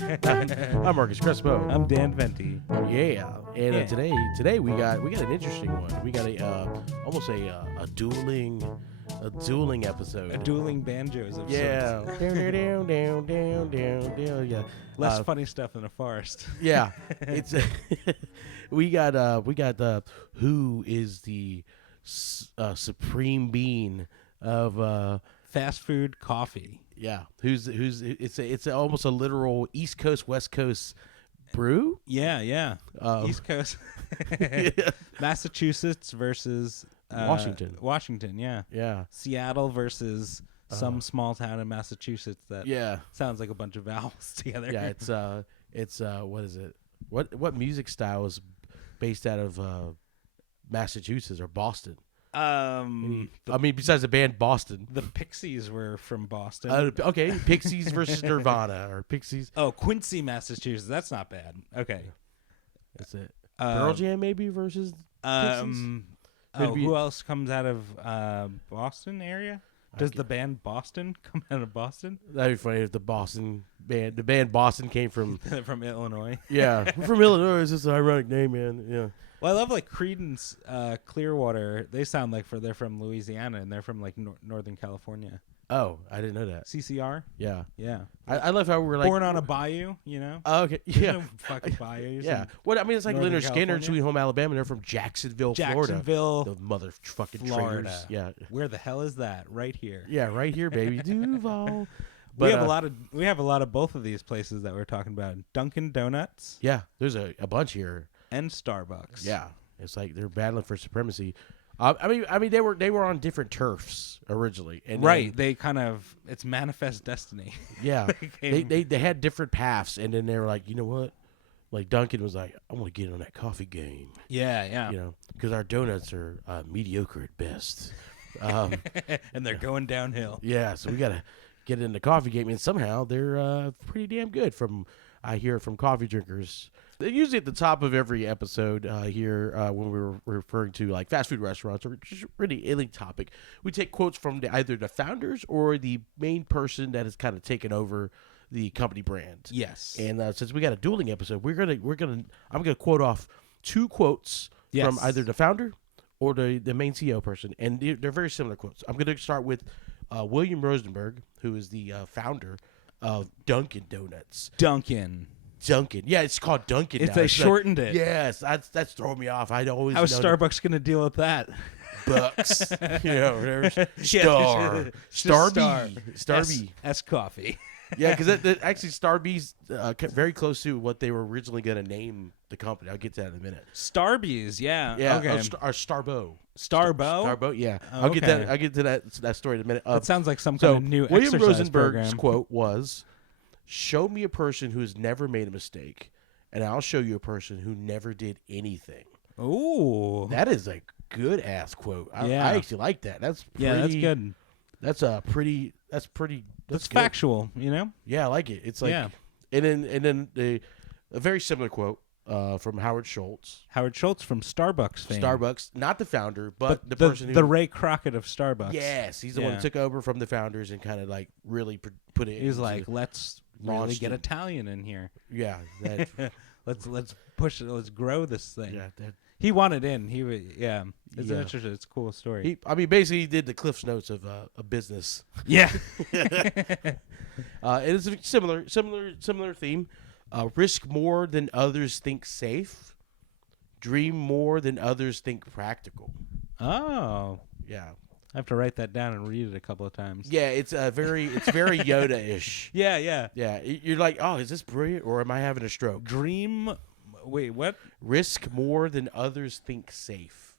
I'm Marcus Crespo. I'm Dan Venti. Yeah, and today we got an interesting one. We got almost a dueling episode. A dueling banjos of Yeah. sorts. down. Yeah. Less funny stuff in a forest. Yeah. It's we got who is the supreme being of Fast food coffee. yeah, who's it's almost a literal East Coast West Coast brew. Yeah. East Coast. Massachusetts versus Washington, yeah. Seattle versus some small town in Massachusetts that sounds like a bunch of vowels together. Yeah, it's what is it? What music style is based out of Massachusetts or Boston? Besides the band Boston. The Pixies were from Boston. Okay, Pixies versus Nirvana or Pixies. Oh, Quincy, Massachusetts. That's not bad. Okay. That's it. Pearl Jam maybe versus Pixies? Who else comes out of Boston area? Does the band Boston come out of Boston? That'd be funny if the band Boston came from from Illinois. Yeah, from Illinois. It's just an ironic name, man. Yeah. Well, I love like Creedence Clearwater. They sound like they're from Louisiana and they're from like Northern California. Oh, I didn't know that. CCR? Yeah. I love how we were like born on a bayou, you know? Oh, okay. There's Yeah. no fucking bayous. Yeah. What I mean, it's like Northern Leonard Skinner, California. Sweet Home Alabama. They're from Jacksonville, Florida. The motherfucking Florida. traitors. Yeah. Where the hell is that? Right here. Yeah, right here, baby. Duval. But, we have a lot of both of these places that we're talking about. Dunkin' Donuts. Yeah, there's a bunch here. And Starbucks. Yeah. It's like they're battling for supremacy. They were on different turfs originally, and right. They kind of it's manifest destiny. Yeah, they had different paths, and then they were like, you know what? Like Dunkin' was like, I want to get on that coffee game. Yeah. You know, because our donuts are mediocre at best, and they're going downhill. Yeah, so we gotta get in the coffee game, and somehow they're pretty damn good. I hear from coffee drinkers. They're usually at the top of every episode here when we were referring to like fast food restaurants or just really any topic. We take quotes from either the founders or the main person that has kind of taken over the company brand. Yes. And since we got a dueling episode, I'm gonna quote off two quotes from either the founder or the main CEO person, and they're very similar quotes. I'm gonna start with William Rosenberg, who is the founder of Dunkin' Donuts. Dunkin'. Yeah, it's called Dunkin' now. They shortened it. Yes, that's throwing me off. I'd always How's Starbucks going to deal with that? Bucks. There's Starby. S coffee. Yeah, because actually Starby's very close to what they were originally going to name the company. I'll get to that in a minute. Starbies, yeah. Yeah, okay. Or Starbo. Starbo, yeah. Oh, okay. I'll get to that story in a minute. That sounds like some kind of new William exercise Rosenberg's program. quote was, "Show me a person who has never made a mistake, and I'll show you a person who never did anything." Ooh, that is a good ass quote. I actually like that. That's pretty, that's good. That's That's factual, you know. Yeah, I like it. It's like, and then a very similar quote from Howard Schultz. Howard Schultz from Starbucks fame. Starbucks, not the founder, but the person who... The Ray Crockett of Starbucks. Yes, he's the one who took over from the founders and kind of like really put it He's like, let's really get Italian in here. Yeah. Let's push it. Let's grow this thing. Yeah. He wanted in. It's interesting. It's a cool story. Basically he did the Cliff's Notes of a business. Yeah. It is a similar theme. Risk more than others think safe. Dream more than others think practical. Oh. Yeah. I have to write that down and read it a couple of times. Yeah, it's very Yoda-ish. Yeah. Yeah, you're like, oh, is this brilliant or am I having a stroke? Wait, what? Risk more than others think safe.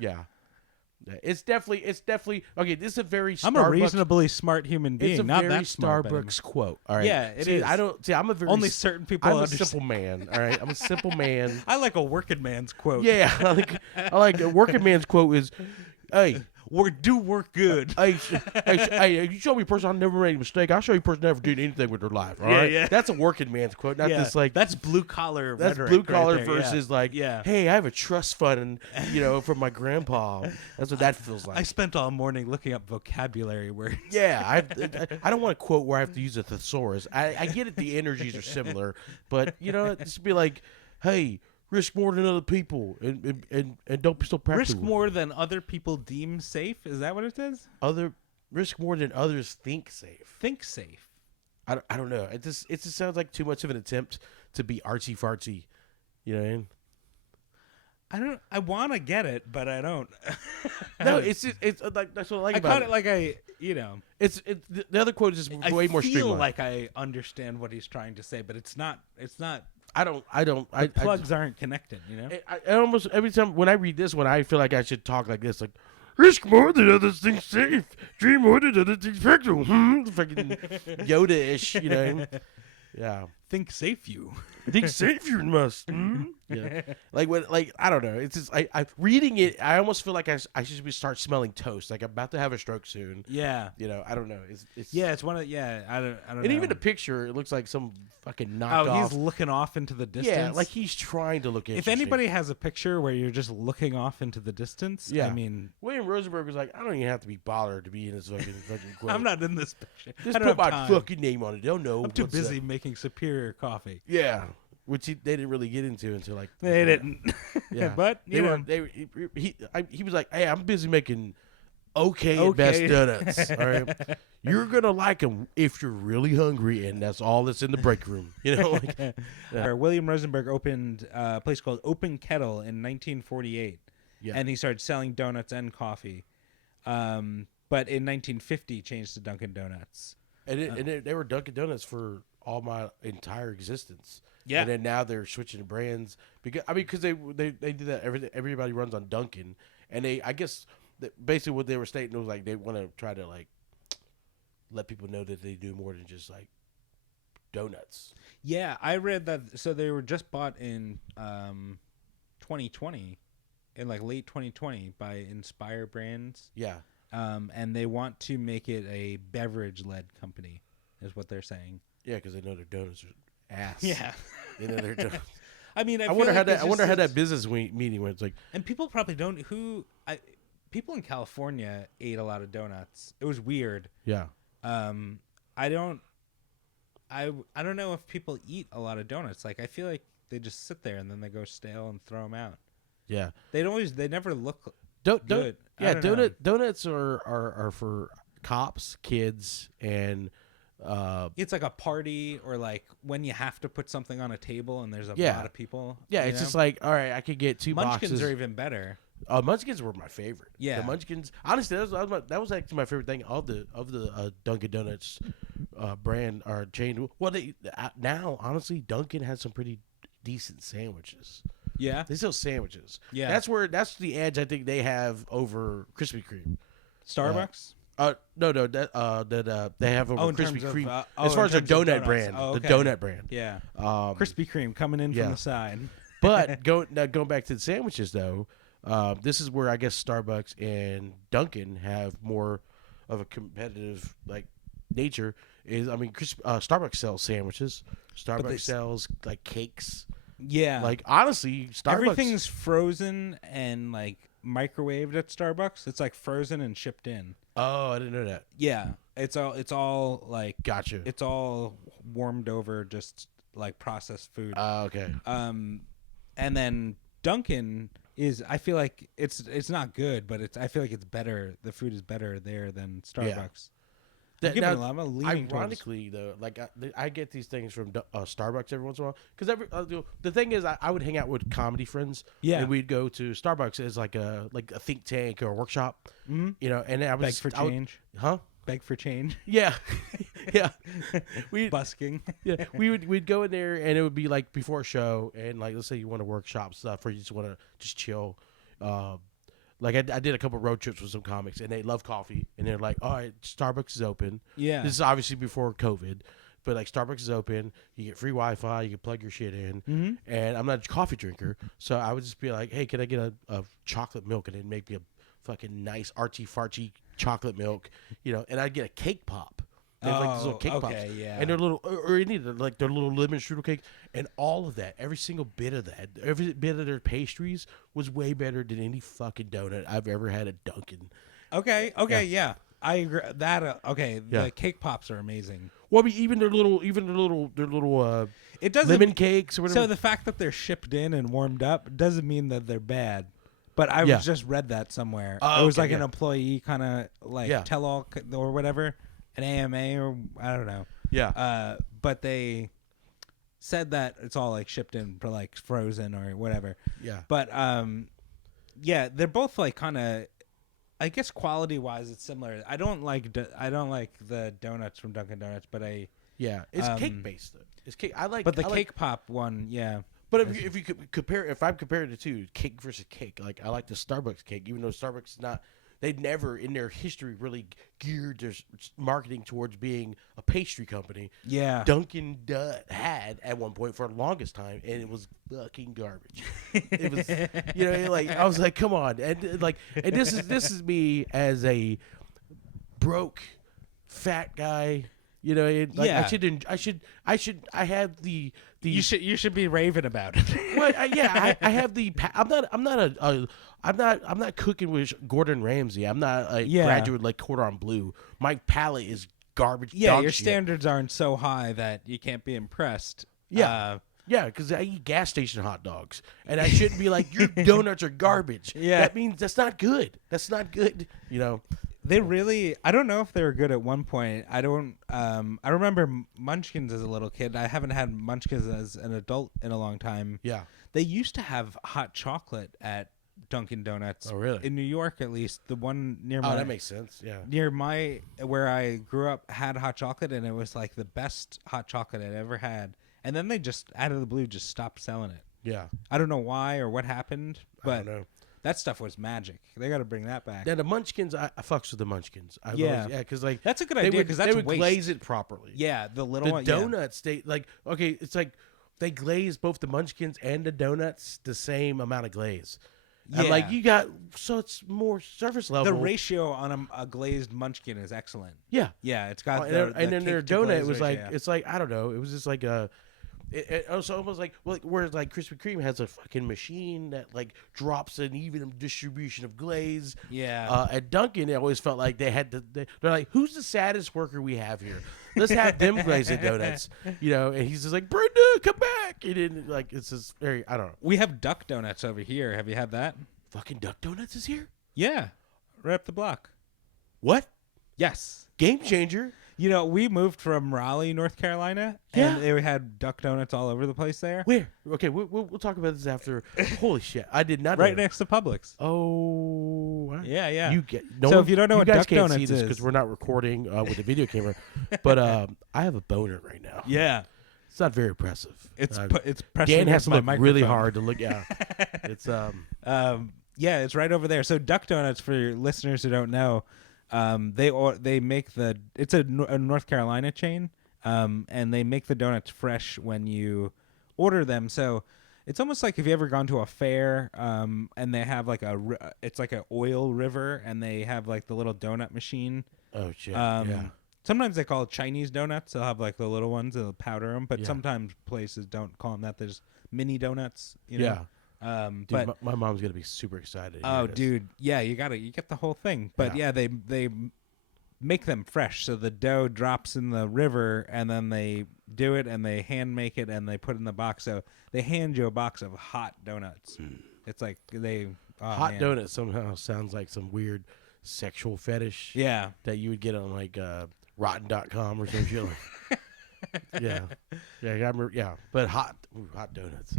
Yeah. It's definitely okay. This is a very Starbucks. I'm a reasonably smart human being. It's a not very that smart, Starbucks quote. All right. Yeah, it is. I don't see. I'm a very only certain people. I'm a simple man. All right. I'm a simple man. I like a working man's quote. Yeah, I like a working man's quote is, "Hey, work good. Hey, you show me a person I never made a mistake. I'll show you a person that never did anything with their life. All right, yeah. that's a working man's quote, not this like. That's blue collar. That's rhetoric blue collar right there, versus like, yeah. hey, I have a trust fund, from my grandpa. That's what that feels like. I spent all morning looking up vocabulary words. Yeah, I don't want to quote where I have to use a thesaurus. I get it. The energies are similar, but just be like, hey, risk more than other people, and don't be so practical. Risk more than other people deem safe. Is that what it says? Risk more than others think safe. Think safe. I don't know. It just sounds like too much of an attempt to be artsy fartsy. You know what I mean? I want to get it, but I don't. No, it's like that's what I like I about caught it like It's the other quote is just way more feel streamlined. like I understand what he's trying to say, but it's not. I don't. Plugs aren't connected. I almost every time when I read this one, I feel like I should talk like this, like risk more than others think safe, dream more than others think practical. Fucking Yoda-ish, Yeah. Think safe, you. Think safe, you must. Yeah. Like I don't know. It's just I reading it. I almost feel like I should start smelling toast. Like I'm about to have a stroke soon. Yeah. I don't know. It's it's one of I don't know. And even the picture, it looks like some fucking knockoff. Oh, he's looking off into the distance. Yeah, like he's trying to look interesting. If anybody has a picture where you're just looking off into the distance, yeah. I mean, William Rosenberg was like, I don't even have to be bothered to be in this fucking quote. I'm not in this picture. Just I don't put have my time. fucking name on it. Don't know. I'm too busy making superior coffee. Yeah, which they didn't really get into until like they didn't. Yeah, but he was like, hey, I'm busy making okay at best donuts. All right, you're gonna like them if you're really hungry, and that's all that's in the break room. William Rosenberg opened a place called Open Kettle in 1948, and he started selling donuts and coffee. But in 1950, changed to Dunkin' Donuts. And they were Dunkin' Donuts for all my entire existence. Yeah. And then now they're switching brands because they do that. Everybody runs on Dunkin', and I guess basically what they were stating was like they want to try to like let people know that they do more than just like donuts. Yeah, I read that. So they were just bought in 2020, in like late 2020 by Inspire Brands. Yeah. And they want to make it a beverage-led company, is what they're saying. Yeah, because they know their donuts are ass. Yeah, they know their donuts. I mean, I wonder how that business meeting went. It's like, and people probably don't. People in California ate a lot of donuts. It was weird. Yeah. I don't know if people eat a lot of donuts. Like, I feel like they just sit there and then they go stale and throw them out. Yeah. They never look good. Donuts are for cops, kids, and it's like a party or like when you have to put something on a table and there's a lot of people. Yeah, it's just like, all right, I could get two Munchkins boxes. are even better. Munchkins were my favorite. Yeah, the Munchkins. Honestly, that was actually my favorite thing of the Dunkin' Donuts brand or chain. Well, now honestly, Dunkin' has some pretty decent sandwiches. Yeah, they sell sandwiches. Yeah, that's the edge I think they have over Krispy Kreme. Starbucks. No, that they have over Krispy Kreme. As far as their donut brand, okay. The donut brand. Yeah, Krispy Kreme coming in from the side. But going back to the sandwiches though, this is where I guess Starbucks and Dunkin' have more of a competitive like nature. Starbucks sells sandwiches. Starbucks sells like cakes. Yeah, like honestly, Starbucks everything's frozen and like microwaved at Starbucks. It's like frozen and shipped in. Oh, I didn't know that. Yeah, it's all like gotcha. It's all warmed over, just like processed food. Okay. And then Dunkin' is, I feel like it's not good, but I feel like it's better. The food is better there than Starbucks. Yeah. Ironically, though, like I get these things from Starbucks every once in a while because the thing is, I would hang out with comedy friends, and we'd go to Starbucks as like a think tank or a workshop, and I was beg for change, Beg for change, yeah, yeah, busking, yeah. We'd go in there and it would be like before a show, and like let's say you want to workshop stuff or you just want to just chill. Like I did a couple road trips with some comics, and they love coffee, and they're like, "All right, Starbucks is open." Yeah, this is obviously before COVID, but like Starbucks is open. You get free Wi-Fi. You can plug your shit in, and I'm not a coffee drinker, so I would just be like, "Hey, can I get a chocolate milk and then make me a fucking nice artsy fartsy chocolate milk, and I'd get a cake pop. They have like these little cake pops, and they're little, or any like their little lemon strudel cake, and all of that, every single bit of that, every bit of their pastries was way better than any fucking donut I've ever had at Dunkin'. Okay, yeah. I agree. The cake pops are amazing. Well, I mean, even their little it doesn't lemon cakes or whatever. So the fact that they're shipped in and warmed up doesn't mean that they're bad. But I was just read that somewhere. It was like an employee kind of like tell-all or whatever, an AMA or I don't know. Yeah. But they said that it's all like shipped in for like frozen or whatever. Yeah. But they're both like kind of. I guess quality-wise, it's similar. I don't like the donuts from Dunkin' Donuts, but it's cake based though. It's cake. But the cake pop one, yeah. But if you could compare, if I'm comparing the two, cake versus cake, like I like the Starbucks cake, even though Starbucks is not. They never in their history really geared their marketing towards being a pastry company. Yeah. Dunkin' had at one point for the longest time, and it was fucking garbage. It was, like I was like, come on, and this is me as a broke fat guy. I have the. You should be raving about it. Well, I have the. I'm not cooking with Gordon Ramsay. I'm not a graduate like Cordon Bleu. My palate is garbage. Yeah, your standards aren't so high that you can't be impressed. Yeah. Because I eat gas station hot dogs, and I shouldn't be like, your donuts are garbage. Yeah, that means that's not good. That's not good. They really. I don't know if they were good at one point. I don't. I remember Munchkins as a little kid. I haven't had Munchkins as an adult in a long time. Yeah, they used to have hot chocolate at Dunkin' Donuts. Oh, really? In New York, at least, the one near my. Oh, that makes sense. Yeah. Near where I grew up had hot chocolate, and it was like the best hot chocolate I'd ever had. And then they just, out of the blue, just stopped selling it. Yeah. I don't know why or what happened, but I don't know. That stuff was magic. They got to bring that back. Now the Munchkins, I fucks with the Munchkins. Because like that's a good idea because that's they would waste. glaze it properly. Yeah, the little one, donuts. They it's like they glaze both the Munchkins and the donuts the same amount of glaze. Yeah. And like you got, so it's more surface level. The ratio on a glazed Munchkin is excellent. Yeah, it's got. And then their donut was like it's like I don't know. It was just like a. It also almost like whereas like Krispy Kreme has a fucking machine that like drops an even distribution of glaze. Yeah. At Dunkin', it always felt like they had to. They're like, who's the saddest worker we have here? Let's have them glaze the donuts. And he's just like, Brenda, come back. He didn't like. It's just very. I don't know. We have Duck Donuts over here. Have you had that? Fucking Duck Donuts is here. Yeah, right up the block. What? Yes. Game changer. We moved from Raleigh, North Carolina, and they had Duck Donuts all over the place there. Where? Okay, we'll talk about this after. Holy shit, I did not. Right next to Publix. Oh, yeah. If you don't know what Duck Donuts is, because we're not recording with a video camera, but I have a boner right now. Yeah, it's not very impressive. It's Dan has to look really hard to look. Yeah, it's it's right over there. So Duck Donuts, for your listeners who don't know. They make it's a North Carolina chain, and they make the donuts fresh when you order them. So it's almost like if you ever gone to a fair, and they have like it's like an oil river, and they have like the little donut machine. Oh shit! Yeah. Sometimes they call it Chinese donuts. They'll have like the little ones, they'll powder them, but sometimes places don't call them that. There's mini donuts. Yeah. Dude, but my mom's gonna be super excited. Oh, dude, yeah, you get the whole thing. But they make them fresh, so the dough drops in the river, and then they do it, and they hand make it, and they put it in the box. So they hand you a box of hot donuts. It's like hot donuts somehow sounds like some weird sexual fetish. Yeah, that you would get on like Rotten.com or some shit. Yeah, I remember. Yeah, but hot donuts.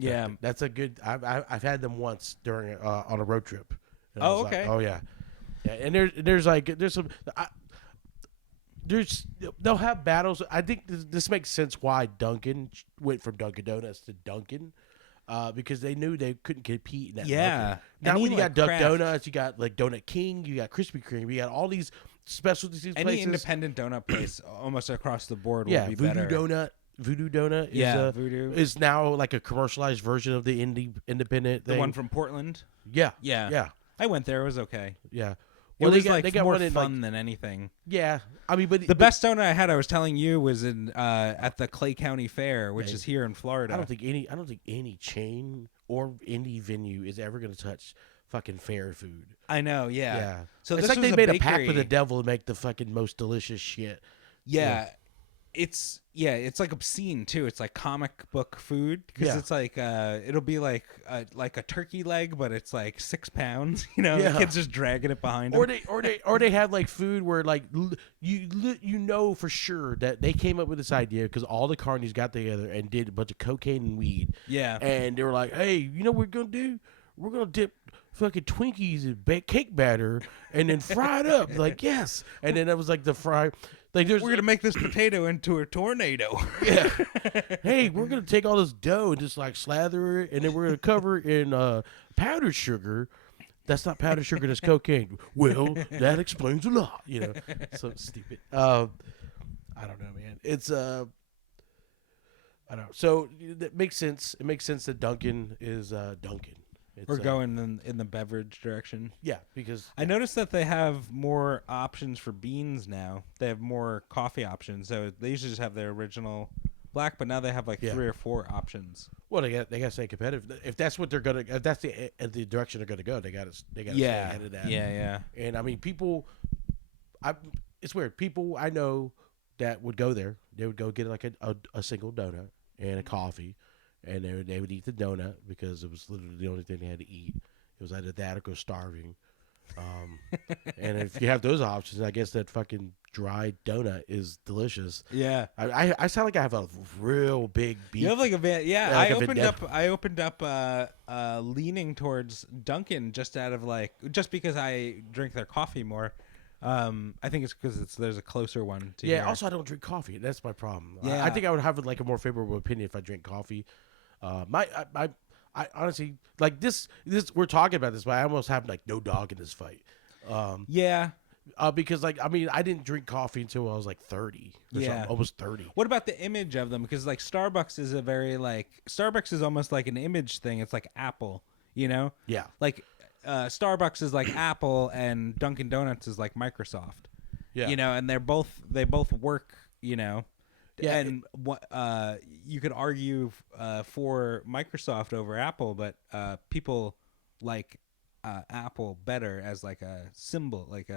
Yeah, that's a good. I've had them once during on a road trip. Oh, okay. Like, oh yeah, and there's they'll have battles. I think this makes sense why Dunkin' went from Dunkin' Donuts to Dunkin', because they knew they couldn't compete in that. Yeah. Market. Now when you got Duck Donuts, you got like Donut King, you got Krispy Kreme, you got all these specialty places. Any independent donut place almost across the board will be Voodoo better. Voodoo Donut is now like a commercialized version of the independent thing. The one from Portland? Yeah. I went there. It was okay. Yeah. Well, Well, they got more one in, fun than anything. Yeah, I mean, but The best donut I had, I was telling you, was in at the Clay County Fair, which is here in Florida. I don't think any chain or any venue is ever going to touch fucking fair food. I know, yeah. So it's this like was they made bakery. a pact with the devil to make the fucking most delicious shit. Yeah. It's like obscene too. It's like comic book food because it's like it'll be like a turkey leg, but it's like 6 pounds. You know, the kids just dragging it behind them. Or they have like food where like you know for sure that they came up with this idea because all the carnies got together and did a bunch of cocaine and weed. Yeah, and they were like, hey, you know what we're gonna do? We're gonna dip fucking Twinkies in cake batter and then fry it up. Like, yes. And then that was like the fry. Like, we're gonna make this potato into a tornado. Yeah. Hey, we're gonna take all this dough and just like slather it, and then we're gonna cover it in powdered sugar. That's not powdered sugar. That's cocaine. Well, that explains a lot. You know, so stupid. I don't know, man. It's I don't know. So it makes sense. It makes sense that Dunkin is Dunkin. We're going in the beverage direction. Yeah, because I noticed that they have more options for beans now. They have more coffee options. So they usually just have their original black, but now they have like 3 or 4 options. Well, they got to stay competitive. If that's what they're gonna, if that's the direction they're gonna go, they got to stay ahead of that. Yeah. And I mean, it's weird. People I know that would go there. They would go get like a single donut and a coffee. And they would eat the donut because it was literally the only thing they had to eat. It was either that or go starving. And if you have those options, I guess that fucking dry donut is delicious. Yeah, I sound like I have a real big beef. You have like a like I opened up leaning towards Dunkin' just because I drink their coffee more. I think it's because there's a closer one to here. Also I don't drink coffee. That's my problem. Yeah. I think I would have like a more favorable opinion if I drink coffee. I honestly like this we're talking about this, but I almost have like no dog in this fight. Because like I mean I didn't drink coffee until I was like 30 or something, almost 30. What about the image of them? Because like Starbucks is almost like an image thing. It's like Apple, you know? Yeah. Like Starbucks is like Apple and Dunkin' Donuts is like Microsoft. Yeah. You know, and they both work, you know. Yeah, and what you could argue for Microsoft over Apple, but people like Apple better as like a symbol, like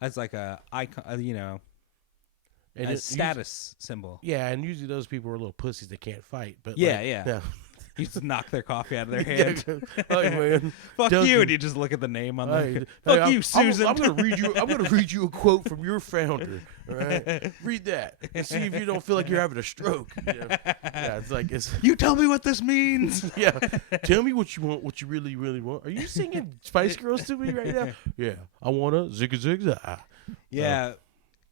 as like a icon, you know, and a status symbol. Yeah, and usually those people are little pussies that can't fight. But yeah. You just knock their coffee out of their hand. Hey, man. Fuck you, and you just look at the name on the. Fuck you, Susan. I'm gonna read you a quote from your founder. All right, read that and see if you don't feel like you're having a stroke. Yeah, You tell me what this means. Yeah, tell me what you want, what you really, really want. Are you singing Spice Girls to me right now? Yeah, I wanna zig zig zag. Yeah,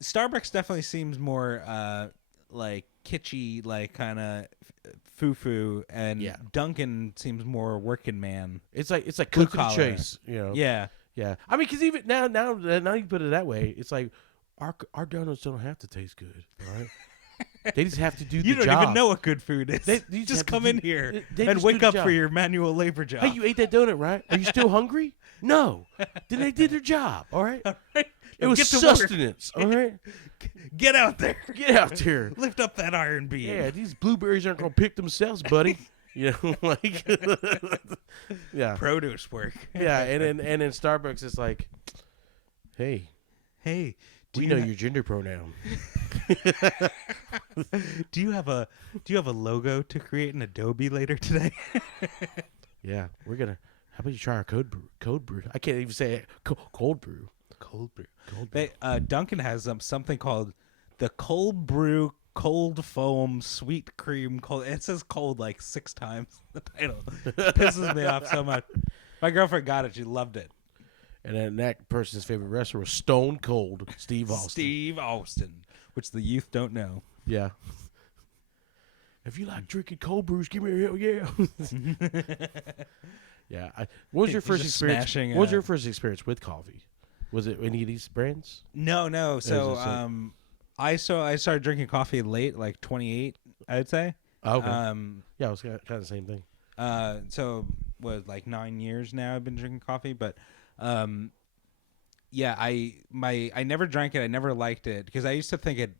Starbucks definitely seems more like kitschy, like kind of foo-foo, and Dunkin' seems more working man. It's like cut to the chase, you know. Yeah. I mean, because even now you put it that way, it's like our donuts don't have to taste good, all right? They just have to do the job. You don't even know what good food is. You just come in here and wake up for your manual labor job. Hey, you ate that donut, right? Are you still hungry? No. Then they did their job, all right? All right. It was sustenance, all right? Get out there. Get out there. Lift up that iron beam. Yeah, these blueberries aren't going to pick themselves, buddy. You know, like, yeah. Produce work. Yeah, and then Starbucks is like, hey, we know your gender pronoun. Do you have a logo to create an Adobe later today? Yeah, we're gonna. How about you try our cold brew? I can't even say it. Cold brew. Dunkin' has something called the Cold Brew Cold Foam Sweet Cream Cold. It says cold like 6 times in the title. It pisses me off so much. My girlfriend got it. She loved it. And then that person's favorite wrestler was Stone Cold Steve Austin. Which the youth don't know. Yeah. If you like drinking cold brews, give me a hell yeah. Yeah. What was your first experience? What was your first experience with coffee? Was it any of these brands? No. So I started drinking coffee late, like 28, I'd say. Okay. Yeah, it was kind of the same thing. So was like 9 years now I've been drinking coffee, but yeah, I never drank it. I never liked it because I used to think it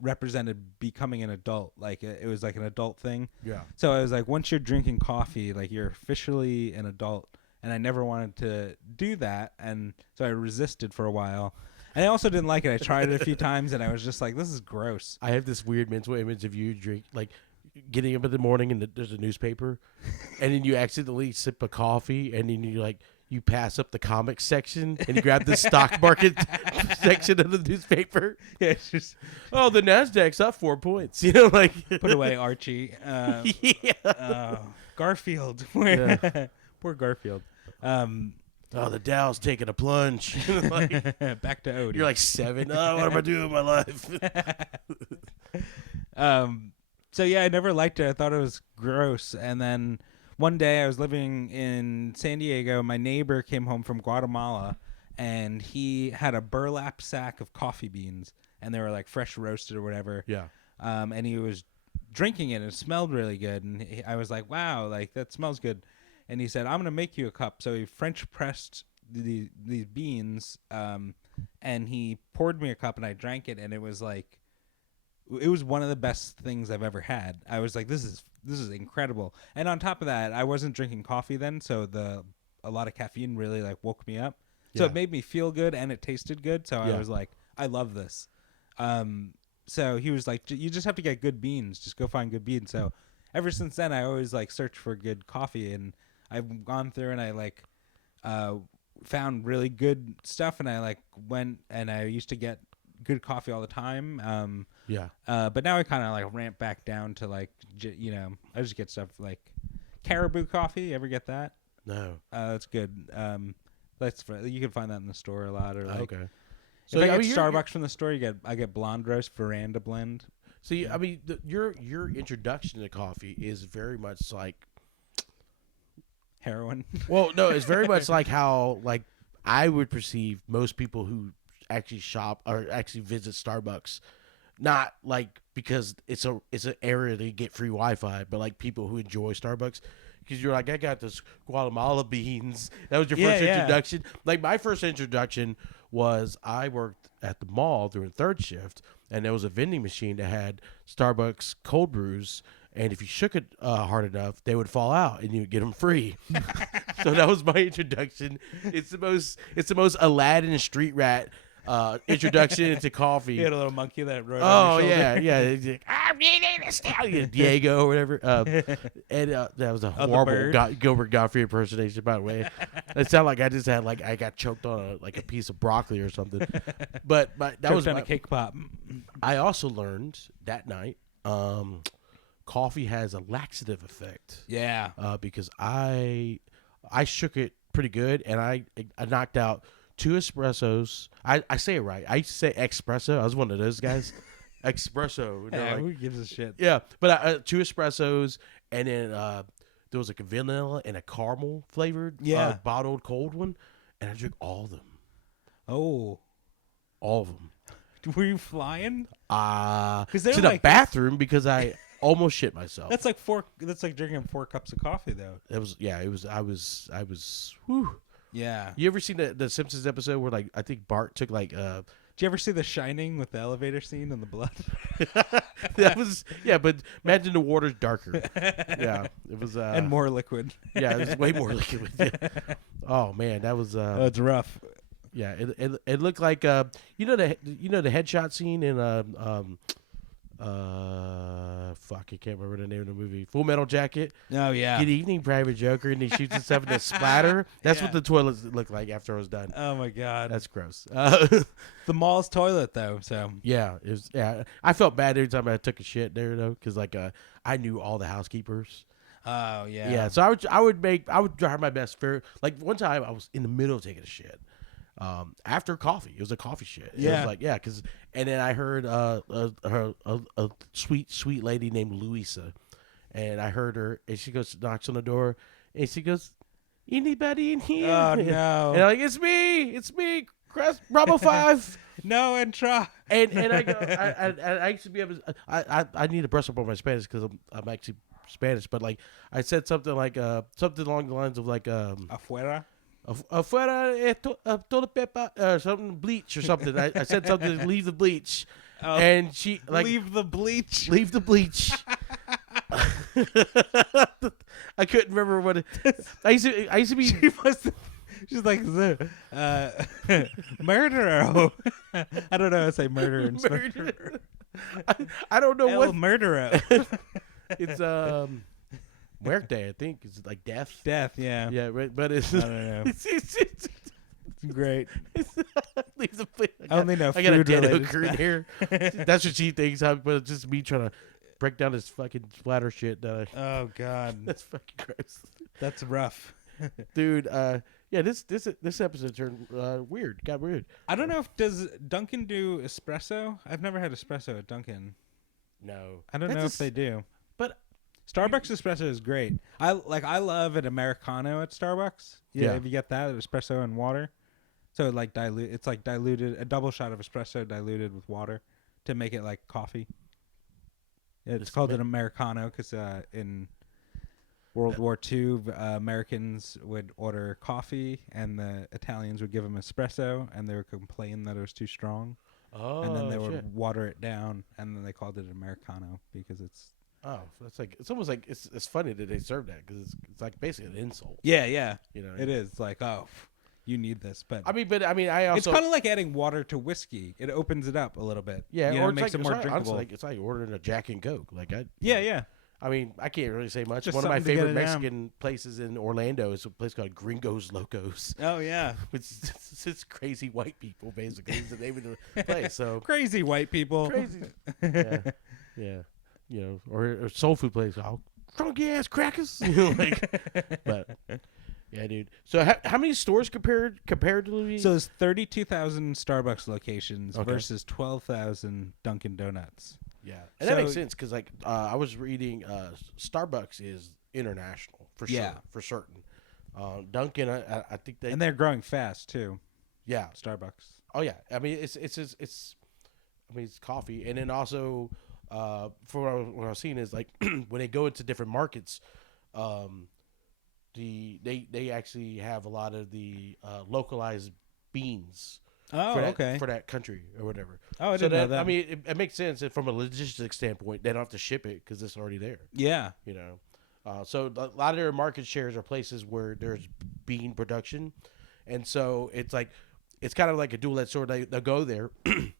represented becoming an adult. Like it was like an adult thing. Yeah. So I was like, once you're drinking coffee, like you're officially an adult. And I never wanted to do that. And so I resisted for a while. And I also didn't like it. I tried it a few times and I was just like, this is gross. I have this weird mental image of you getting up in the morning and there's a newspaper and then you accidentally sip a coffee and then you pass up the comics section and you grab the stock market section of the newspaper. Yeah, it's just, the NASDAQ's up 4 points. You know, like put away Archie. Garfield. Yeah. Poor Garfield. The Dow's taking a plunge. Back to Odie. You're like 7. What am I doing with my life? So yeah, I never liked it. I thought it was gross. And then one day I was living in San Diego. My neighbor came home from Guatemala, and he had a burlap sack of coffee beans, and they were like fresh roasted or whatever. Yeah. And he was drinking it, and it smelled really good. And I was like, wow, like that smells good. And he said, I'm going to make you a cup. So he French pressed these beans, and he poured me a cup, and I drank it, and it was one of the best things I've ever had. I was like, this is incredible. And on top of that, I wasn't drinking coffee then, so a lot of caffeine really like woke me up. So it made me feel good, and it tasted good. So I was like, I love this. So he was like, you just have to get good beans. Just go find good beans. So ever since then, I always like search for good coffee, and I've gone through and I like found really good stuff, and I like went and I used to get good coffee all the time. But now I kind of like ramp back down to like I just get stuff like Caribou coffee. You ever get that? No. That's good. You can find that in the store a lot. Or like, okay. So if I get Starbucks from the store, I get blonde roast veranda blend. See, I mean, your introduction to coffee is very much like heroin. Well, no, it's very much like how like I would perceive most people who actually shop or actually visit Starbucks, not like because it's an area to get free Wi-Fi, but like people who enjoy Starbucks. Because you're like, I got this Guatemala beans. That was your first introduction. Like my first introduction was I worked at the mall during third shift, and there was a vending machine that had Starbucks cold brews. And if you shook it hard enough, they would fall out, and you would get them free. So that was my introduction. It's the most Aladdin street rat introduction into coffee. You had a little monkey that rode on your shoulder. Yeah. Like, I'm eating a stallion, Diego or whatever. And that was a horrible Gilbert Gottfried impersonation, by the way. It sounded like I just had I got choked on a piece of broccoli or something. But that was a cake pop. I also learned that night. Coffee has a laxative effect. Yeah. Because I shook it pretty good, and I knocked out 2 espressos. I say it right. I used to say espresso. I was one of those guys. Espresso. Yeah, who gives a shit? Yeah, but 2 espressos, and then there was like a vanilla and a caramel flavored bottled cold one, and I drank all of them. Oh. All of them. Were you flying? To the bathroom because I almost shit myself. That's like drinking 4 cups of coffee though. I was whew. Yeah. You ever seen the Simpsons episode where I think Bart took Did you ever see The Shining with the elevator scene and the blood? That was but imagine the water's darker. Yeah. It was and more liquid. Yeah, it was way more liquid. Yeah. Oh man, that was it's rough. Yeah, it looked like the headshot scene in I can't remember the name of the movie. Full Metal Jacket. Oh yeah. Good evening, Private Joker, and he shoots himself in a splatter. That's what the toilets looked like after I was done. Oh my god, that's gross. The mall's toilet though, so yeah, it was. Yeah, I felt bad every time I took a shit there though, because I knew all the housekeepers. Oh yeah. Yeah, so I would try my best for one time I was in the middle of taking a shit. After coffee, it was a coffee shit. It was like, and then I heard a sweet lady named Louisa, and I heard her, and she knocks on the door, and she goes, anybody in here? Oh no! And I'm like, it's me, Bravo 5. No, and try. And I go, I used to be able to, I need to brush up on my Spanish because I'm actually Spanish, but like I said something like something along the lines of like Afuera. afuera toda pepa or something bleach or something. I said something leave the bleach, Oh, and she like leave the bleach. leave the bleach. I couldn't remember what it. I used to be. She's like murderer. I don't know how to say murder in Spanish. I don't know El what murderer. it's muerte. I think it's like death. Death. Yeah. Yeah, right, but it's. I don't know. It's Great. leave the bleach. I only know I got a food dead related hooker in here. That's what she thinks. But it's just me trying to break down this fucking splatter shit. Oh God, That's fucking gross. that's rough. Dude, yeah, this episode turned weird. Got weird. I don't know if does Dunkin do espresso. I've never had espresso at Dunkin. No, I don't know if they do. But Starbucks espresso is great. I love an Americano at Starbucks. Yeah. If you get that, espresso and water. So like it's like diluted, a double shot of espresso diluted with water to make it like coffee. It's called an Americano because in World War II, Americans would order coffee and the Italians would give them espresso, and they would complain that it was too strong. oh, And then they shit. would water it down, and then they called it Americano because it's... Oh, that's like it's almost like it's funny that they serve that because it's like basically an insult. Yeah, yeah. You know, It is like, oh, you need this. But I mean, I also it's kind of like adding water to whiskey. It opens it up a little bit. yeah, you know, or it makes it more honestly, drinkable. it's like ordering a Jack and Coke. Like Yeah. I mean, I can't really say much. Just One of my something to get favorite it down. Mexican places in Orlando is a place called Gringos Locos, Oh, yeah. which is it's crazy white people basically is the name of the place. So Crazy white people. crazy, yeah, you know, or soul food place. Oh, drunky ass crackers, you know, like, but yeah, dude. So how many stores comparatively? So it's 32,000 Starbucks locations Okay. versus 12,000 Dunkin' Donuts. yeah, and that makes So- sense because like I was reading, Starbucks is international for sure, Yeah. for certain. Dunkin', I think they And they're growing fast, too, yeah. Starbucks. Oh yeah, I mean it's I mean it's coffee, and then also for what I was seeing is like when they go into different markets, they actually have a lot of the localized beans Oh, for that, okay. for that country or whatever. Oh, I So didn't know that. I mean it makes sense that from a logistics standpoint. They don't have to ship it because it's already there. Yeah. You know, so a lot of their market shares are places where there's bean production, and so it's like it's kind of like a dual-edged sword. They'll go there, and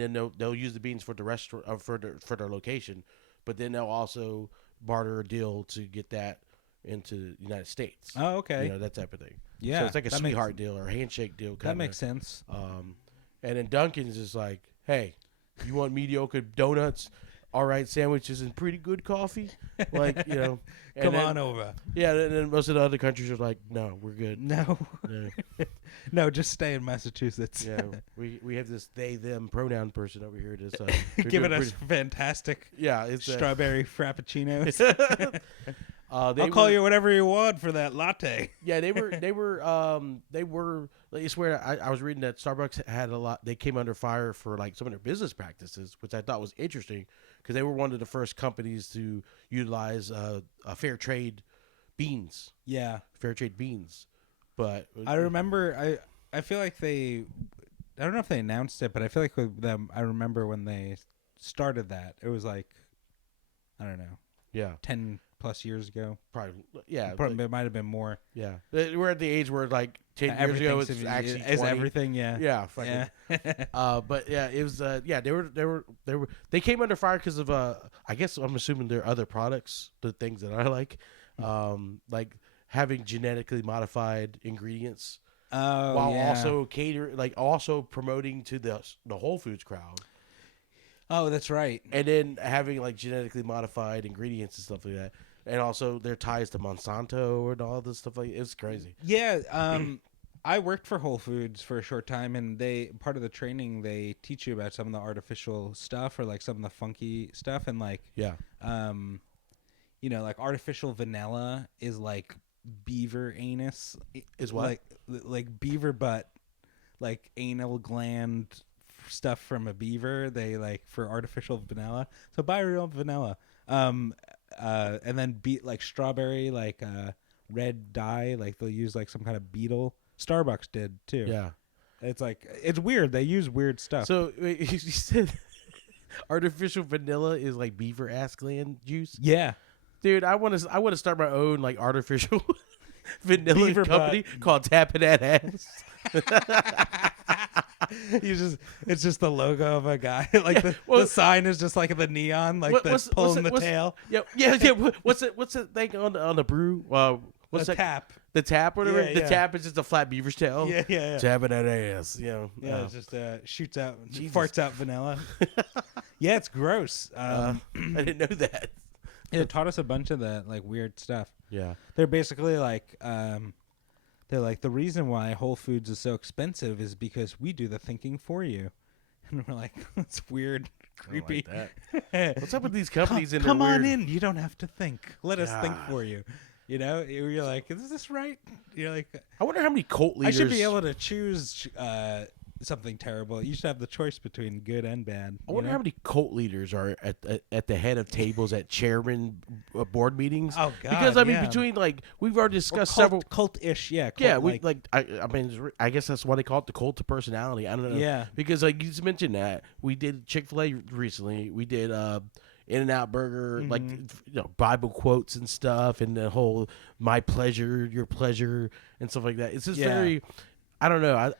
then they'll use the beans for the restaurant for their location, but then they'll also barter a deal to get that into the United States. Oh, okay. You know, that type of thing. Yeah. So it's like a that makes- sweetheart deal or a handshake deal. Kinda. That makes sense. And then Dunkin's is like, hey, you want mediocre donuts? All right, sandwiches and pretty good coffee. Like, you know. and Come then- on over. Yeah, and then most of the other countries are like, no, we're good. No. Yeah, No, just stay in Massachusetts. yeah, we have this they them pronoun person over here. That's Giving us fantastic yeah, it's strawberry frappuccinos. they I'll call were- you whatever you want for that latte. Yeah, they were. I swear, I was reading that Starbucks had a lot. They came under fire for like some of their business practices, which I thought was interesting because they were one of the first companies to utilize fair trade beans, Yeah. fair trade beans. But I remember I feel like I don't know if they announced it, but I feel like with them I remember when they started that. It was like I don't know, yeah, 10 plus years ago. probably yeah, Probably it might have been more. yeah. We're at the age where like 10 years ago it's actually 20. is everything, yeah. Yeah, fucking. Yeah. But yeah, it was yeah, they came under fire because of I guess I'm assuming their other products, the things that I like having genetically modified ingredients Oh, while yeah. also promoting to the Whole Foods crowd, Oh, that's right. and then having like genetically modified ingredients and stuff like that, and also their ties to Monsanto and all this stuff like it's crazy. Yeah, I worked for Whole Foods for a short time, and part of the training they teach you about some of the artificial stuff or like some of the funky stuff, and like Yeah. you know, like artificial vanilla is like beaver anus Is what? like beaver butt, like anal gland stuff from a beaver. They like for artificial vanilla. So buy real vanilla. and then beat like strawberry, like red dye, like they'll use like some kind of beetle. Starbucks did too. Yeah. It's like it's weird. They use weird stuff. So wait, you said artificial vanilla is like beaver ass gland juice. Yeah, Dude, I want to start my own like artificial vanilla Beaver company butt. called Tapping That Ass. it's just the logo of a guy. Like Yeah, well, the sign is just like the neon, like pulling the tail. Yeah. What's the thing on the brew? What's The that? Tap. The tap, whatever. Yeah, the yeah. tap is just a flat beaver's tail. Yeah. Tapping that ass. You know. It just shoots out, Jesus. farts out vanilla. Yeah, it's gross. I didn't know that. It taught us a bunch of that like weird stuff. Yeah. They're basically like, they're like, the reason why Whole Foods is so expensive is because we do the thinking for you. And we're like, that's weird, creepy. I don't like that. What's up with these companies? Come on weird... in. You don't have to think. Let us think for you. You know, you're like, is this right? You're like, I wonder how many cult leaders. I should be able to choose something terrible. You should have the choice between good and bad. I wonder how many cult leaders are at the head of tables at chairman board meetings. Oh God! Because I mean, between like we've already discussed several cult-ish, yeah. I mean, I guess that's why they call it the cult of personality. I don't know. Yeah. Because like you just mentioned that we did Chick-fil-A recently. We did In-N-Out Burger, like Bible quotes and stuff, and the whole "my pleasure, your pleasure" and stuff like that. It's just very. I don't know. I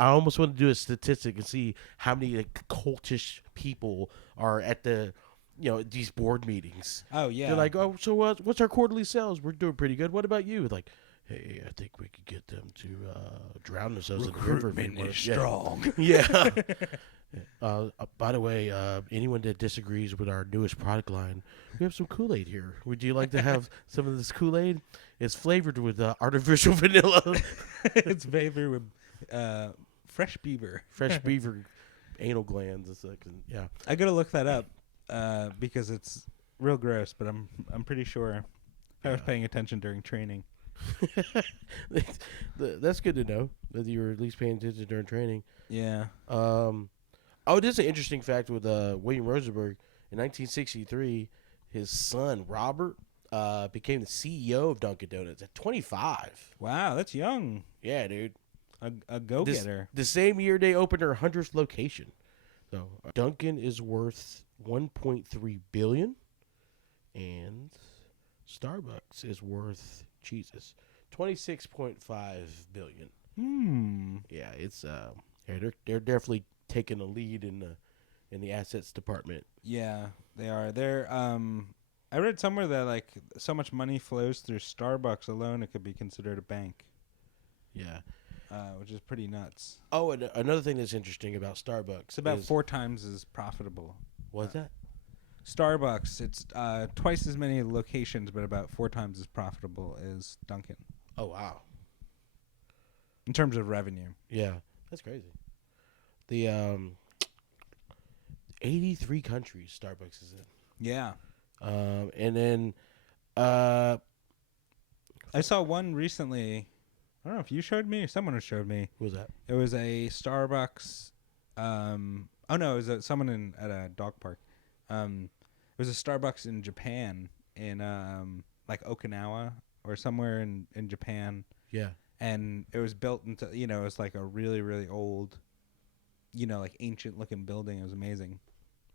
almost want to do a statistic and see how many like, cultish people are at the, these board meetings. Oh yeah. They're like, oh, so what's our quarterly sales? We're doing pretty good. What about you? Like, hey, I think we could get them to drown themselves in the river. Recruitment is strong. Yeah. By the way, anyone that disagrees with our newest product line, we have some Kool-Aid here. Would you like to have some of this Kool-Aid? It's flavored with artificial vanilla. It's flavored with fresh beaver. Fresh beaver anal glands. It's like, yeah. I gotta look that up because it's real gross. But I'm pretty sure I was paying attention during training. That's good to know that you were at least paying attention during training. Yeah. Oh, this is an interesting fact with William Rosenberg. In 1963, his son, Robert, became the CEO of Dunkin' Donuts at 25. Wow, that's young. Yeah, dude. A go-getter. The same year they opened their 100th location. So Dunkin' is worth $1.3 billion, and Starbucks is worth, Jesus, $26.5 billion. Yeah, it's they're definitely taking a lead in the assets department. Yeah, they are. They're I read somewhere that like so much money flows through Starbucks alone, it could be considered a bank. Yeah. Which is pretty nuts. Oh, and another thing that's interesting about Starbucks. It's about 4 times as profitable. What's that? Starbucks, it's twice as many locations, but about 4 times as profitable as Dunkin'. Oh, wow. In terms of revenue. Yeah, that's crazy. The 83 countries Starbucks is in. Yeah. And then I saw one recently. I don't know if you showed me or someone showed me. What was that? It was a Starbucks. Oh no, it was someone at a dog park. It was a Starbucks in Japan, in like Okinawa or somewhere in Japan. Yeah. And it was built into, it was like a really, really old, like ancient looking building. It was amazing.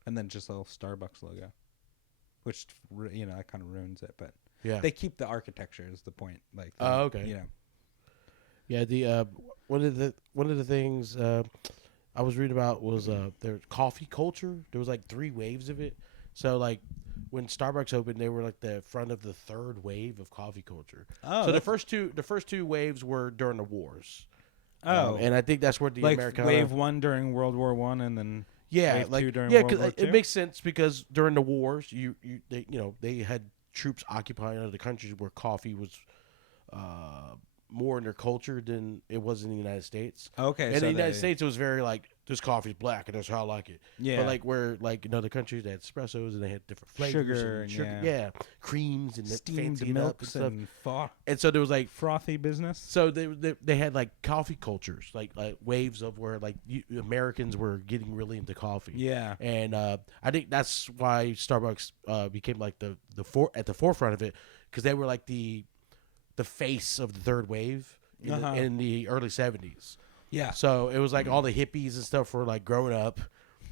And then just a little Starbucks logo, which, that kind of ruins it. But yeah, they keep the architecture is the point. Like, okay. Yeah, the one of the things I was reading about was their coffee culture. There was like 3 waves of it. So like when Starbucks opened, they were like the front of the 3rd wave of coffee culture. Oh, so the first two waves were during the wars. Oh, and I think that's where the like Americana wave 1 during World War I, and then wave 2 during World War II? It makes sense because during the wars, they had troops occupying other countries where coffee was more in their culture than it was in the United States. Okay, in the United States, it was very like this coffee's black and that's how I like it. Yeah. But like where like in other countries they had espressos and they had different flavors, Sugar and yeah. creams and steamed fancy milks and stuff. And so there was like frothy business. So they had like coffee cultures, like waves of where like Americans were getting really into coffee. Yeah. And I think that's why Starbucks became like at the forefront of it, because they were like the face of the third wave in the early 70s. Yeah. So it was like all the hippies and stuff were like growing up,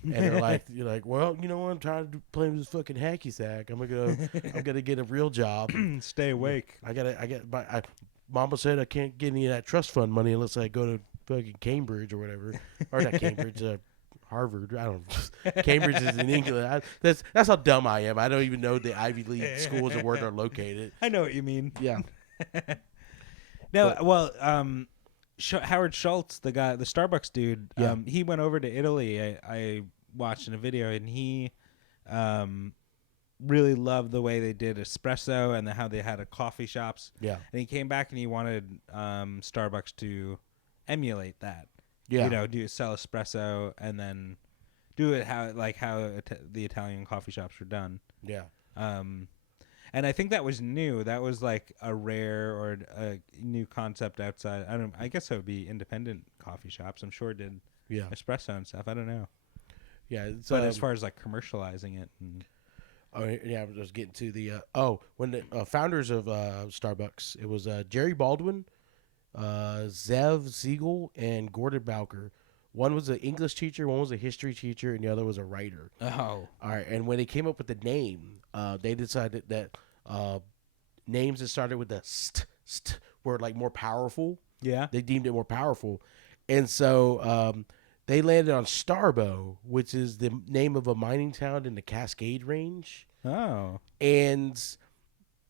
and they're like, you're like, well, you know what? I'm trying to play this fucking hacky sack. I'm gonna get a real job. Stay awake. Mama said I can't get any of that trust fund money unless I go to fucking Cambridge or whatever, or not Cambridge, Harvard. I don't know. Cambridge is in England. That's how dumb I am. I don't even know the Ivy League schools and where they're located. I know what you mean. Yeah. Howard Schultz, the Starbucks dude, Yeah. he went over to Italy. I watched in a video, and he really loved the way they did espresso and how they had coffee shops. Yeah. And he came back and he wanted Starbucks to emulate that. Yeah. You know, sell espresso and then do it how the Italian coffee shops were done. Yeah. And I think that was new. That was like a rare or a new concept outside. I guess it would be independent coffee shops. I'm sure did espresso and stuff. I don't know. Yeah. But as far as like commercializing it. Oh yeah, I was getting to the when the founders of Starbucks, it was Jerry Baldwin, Zev Siegel, and Gordon Bowker. One was an English teacher, one was a history teacher, and the other was a writer. Oh. All right, and when they came up with the name, they decided that names that started with the st were like more powerful. Yeah. They deemed it more powerful. And so they landed on Starbo, which is the name of a mining town in the Cascade Range. Oh. And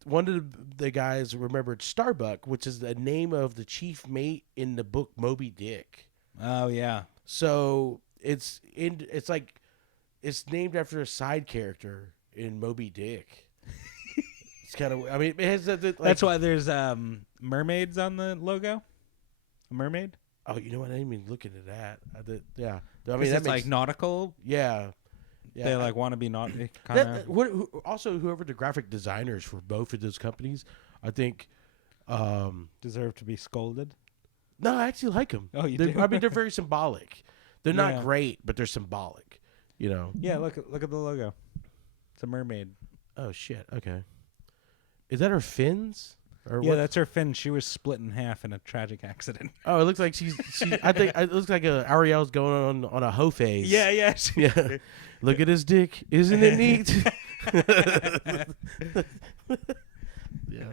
one of the guys remembered Starbuck, which is the name of the chief mate in the book Moby Dick. Oh yeah. So it's named after a side character in Moby Dick. It's kind of, I mean, it has that's why there's mermaids on the logo. A mermaid. Oh, you know what? I didn't even look into that. Yeah, I mean that's like nautical. Yeah. They like want to be nautical. Also, whoever the graphic designers for both of those companies, I think, deserve to be scolded. No, I actually like them. Oh, you do? I mean, they're very symbolic. They're not great, but they're symbolic. You know. Yeah, look at the logo. It's a mermaid. Oh shit. Okay. Is that her fins? Or yeah, that's her fin. She was split in half in a tragic accident. Oh, it looks like she. I think it looks like Ariel's going on a hoe phase. Yeah. Yeah. Look at his dick. Isn't it neat? Yeah.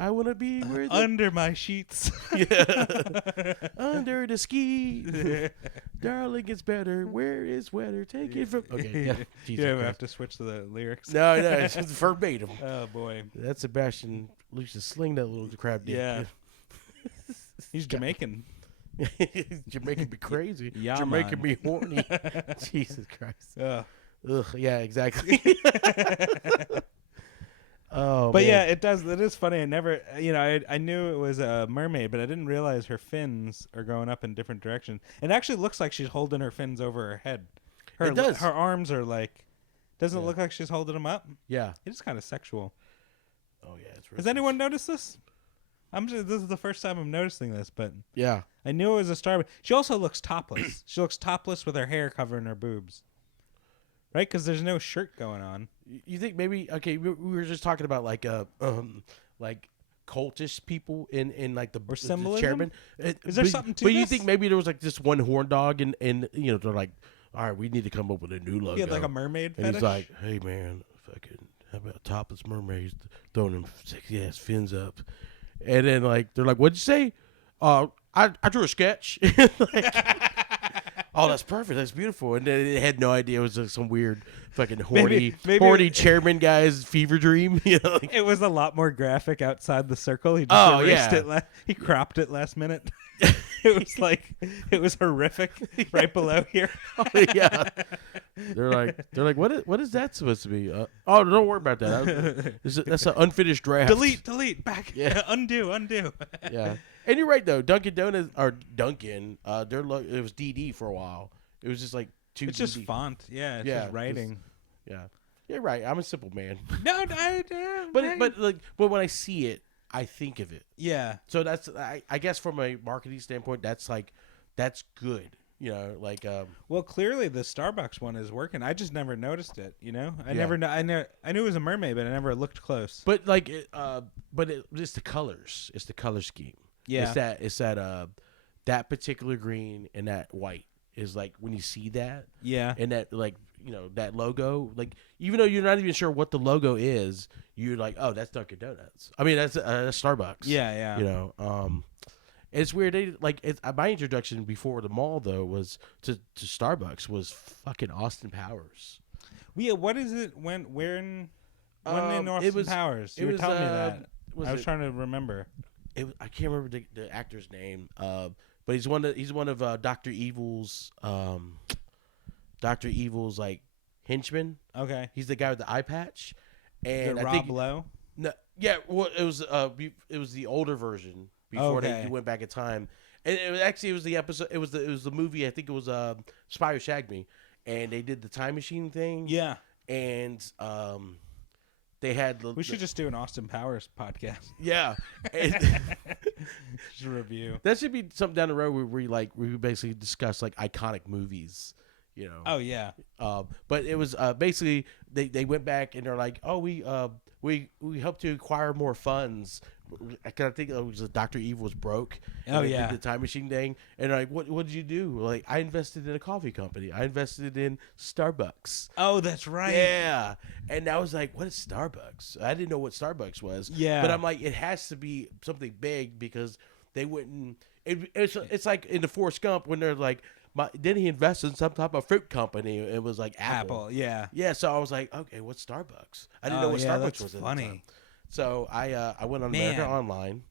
I want to be where under my sheets. Yeah. Under the ski. Darling, it's better. Where is weather? Take it from. Okay. Yeah. You ever have to switch to the lyrics? No, it's just verbatim. Oh boy. That's Sebastian. Lucius, sling that little crab dick. Yeah. He's Jamaican. Jamaican be crazy. Yeah, Jamaican be horny. Jesus Christ. Ugh. Yeah, exactly. Oh, but man. yeah, it does. It is funny. I never, I knew it was a mermaid, but I didn't realize her fins are going up in different directions. It actually looks like she's holding her fins over her head. It does. Her arms are like, doesn't it look like she's holding them up? Yeah. It is kind of sexual. Oh yeah, it's. Has anyone noticed this? This is the first time I'm noticing this, but yeah, I knew it was a star. She also looks topless. She looks topless with her hair covering her boobs. Right, because there's no shirt going on. You think maybe we were just talking about like cultish people in like the chairman. Is there something to But this? you think maybe there was like this one horn dog and they're like, all right, we need to come up with a new logo. Yeah, like a mermaid and fetish? he's like, hey man, fucking how about topless mermaids throwing them sexy ass fins up, and then like they're like, what'd you say? I drew a sketch. Oh, that's perfect. That's beautiful. And then it had no idea it was like some weird fucking horny chairman guy's fever dream. It was a lot more graphic outside the circle. He just erased it. He cropped it last minute. It was horrific right below here. Yeah. They're like, what is that supposed to be? Don't worry about that. That's an unfinished draft. Delete, back. Yeah. Undo. Yeah. And you're right though. Dunkin' Donuts or Dunkin', it was DD for a while. It was just like two. It's just font. Yeah, it's just writing. Yeah, you're right. I'm a simple man. No, but when I see it, I think of it. Yeah. So that's I guess from a marketing standpoint, that's good. You know, like well, clearly the Starbucks one is working. I just never noticed it. You know, I knew it was a mermaid, but I never looked close. But it's the colors. It's the color scheme. Yeah, it's that particular green and that white is like when you see that. Yeah, and that that logo, like even though you're not even sure what the logo is, you're like, oh, that's Dunkin' Donuts. I mean, that's Starbucks. Yeah. You know, it's weird. My introduction before the mall though was to Starbucks was fucking Austin Powers. Yeah, what is it when in Austin Powers? You were telling me that. I was trying to remember. I can't remember the actor's name. But he's one of Dr. Evil's like henchmen. Okay, he's the guy with the eye patch. And is it Rob Lowe? No, yeah. Well, it was the older version before they went back in time, and it was the episode. It was the movie. I think it was Spy Who Shagged Me, and they did the time machine thing. Yeah, and they had. We should just do an Austin Powers podcast. Yeah, just a review. That should be something down the road where we basically discuss like iconic movies. You know. Oh yeah. But it was basically they went back and they're like, oh, we hope to acquire more funds. I think it was Dr. Evil was broke. Oh yeah. Did the time machine thing, and they're like, what did you do? Like, I invested in a coffee company. I invested in Starbucks. Oh, that's right. Yeah, and I was like, what is Starbucks? I didn't know what Starbucks was. Yeah, but I'm like, it has to be something big because they wouldn't. It's like in the Forrest Gump when they're like. Then he invested in some type of fruit company. It was like Apple. Yeah. Yeah. So I was like, okay, what's Starbucks? I didn't know what Starbucks was. Funny. At the time. So I went on America Online,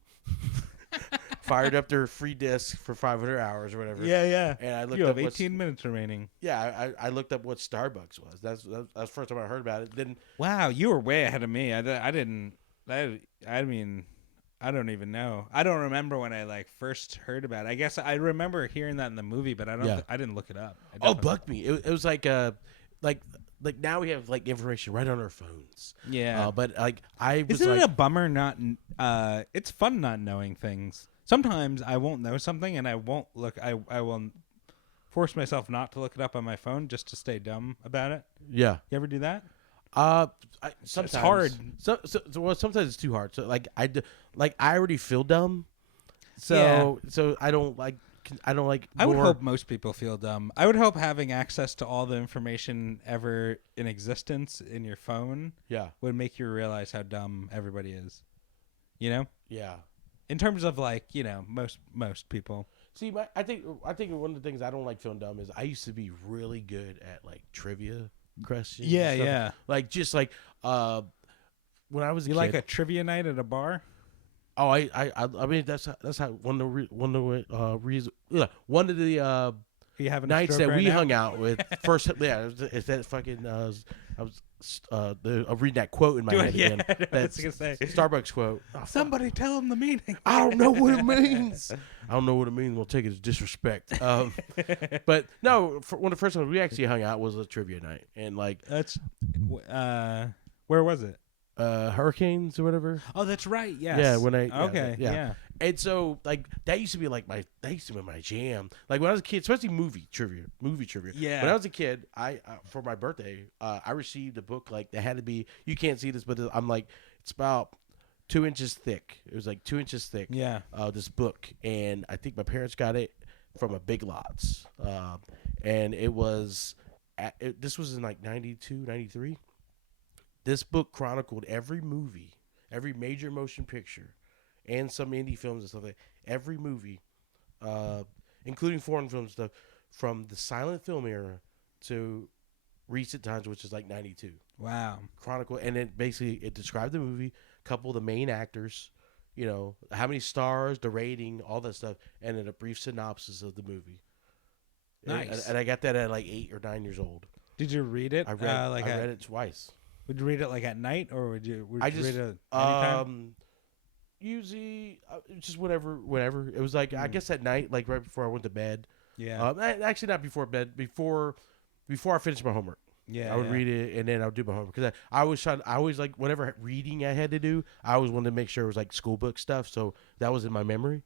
fired up their free disc for 500 hours or whatever. Yeah. And I looked you up have 18 minutes remaining. Yeah. I looked up what Starbucks was. That's the first time I heard about it. Then wow, you were way ahead of me. I mean. I don't even know. I don't remember when I first heard about it. I guess I remember hearing that in the movie, but I didn't look it up. It bugged me. It was like now we have information right on our phones. Yeah. But I was Isn't it a bummer not? It's fun not knowing things. Sometimes I won't know something and I won't look. I will force myself not to look it up on my phone just to stay dumb about it. Yeah. You ever do that? Sometimes it's hard. Well, sometimes it's too hard. So I already feel dumb. So I don't like. I would hope most people feel dumb. I would hope having access to all the information ever in existence in your phone. Would make you realize how dumb everybody is. You know. Yeah. In terms of most people. See, I think one of the things I don't like feeling dumb is I used to be really good at trivia questions. Yeah. When I was a kid. kid, like a trivia night at a bar? Oh, I mean that's how one of the nights that we hung out with first. Yeah, it's that fucking. I'm reading that quote in my head again. That's Starbucks quote. Oh, somebody tell him the meaning. I don't know what it means. I don't know what it means. We'll take it as disrespect. But no, one of the first times we actually hung out was a trivia night, and that's where was it? Hurricanes or whatever. Oh, that's right. Yes. Yeah. Yeah. And so that used to be my jam. Like when I was a kid, especially movie trivia. Yeah. When I was a kid, I for my birthday, I received a book that had to be. You can't see this, but it's about 2 inches thick. It was 2 inches thick. Yeah. This book, and I think my parents got it from a Big Lots, and it was. This was in 92, 93. This book chronicled every movie, every major motion picture, and some indie films and stuff every movie, including foreign film stuff, from the silent film era to recent times, which is 92. Wow. Chronicle, and it described the movie, a couple of the main actors, how many stars, the rating, all that stuff, and then a brief synopsis of the movie. Nice. And I got that at 8 or 9 years old. Did you read it? I read it twice. Would you read it at night, or would you read it anytime? Usually, just whenever. It was like I guess at night, like right before I went to bed. Yeah. Actually, not before bed. Before I finished my homework. Yeah. I would read it and then I would do my homework because I always like whatever reading I had to do. I always wanted to make sure it was like school book stuff, so that was in my memory.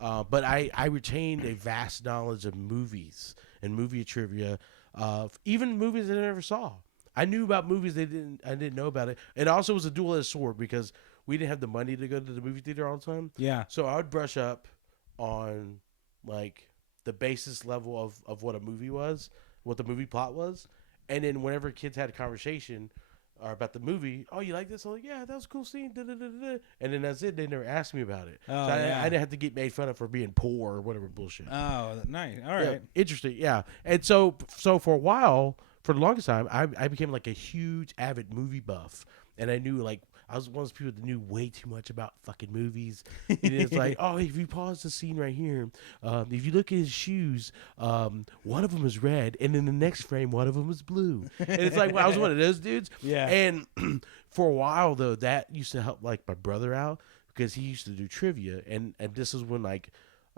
But I retained a vast knowledge of movies and movie trivia, even movies that I never saw. I knew about movies I didn't know about it. It also was a dual-edged sword because we didn't have the money to go to the movie theater all the time. Yeah. So I would brush up on like the basis level of what a movie was, what the movie plot was. And then whenever kids had a conversation about the movie, oh, you like this? I'm like, yeah, that was a cool scene. Da, da, da, da. And then that's it. They never asked me about it. Oh, so yeah. I didn't have to get made fun of for being poor or whatever bullshit. Oh, nice. All right. Yeah, interesting. Yeah. And so for a while, for the longest time, I became like a huge avid movie buff. And I knew like I was one of those people that knew way too much about fucking movies. And it's like, oh, if you pause the scene right here, if you look at his shoes, one of them is red, and in the next frame, one of them is blue. And it's like, well, I was one of those dudes. Yeah. And for a while though, that used to help like my brother out because he used to do trivia, and this is when like.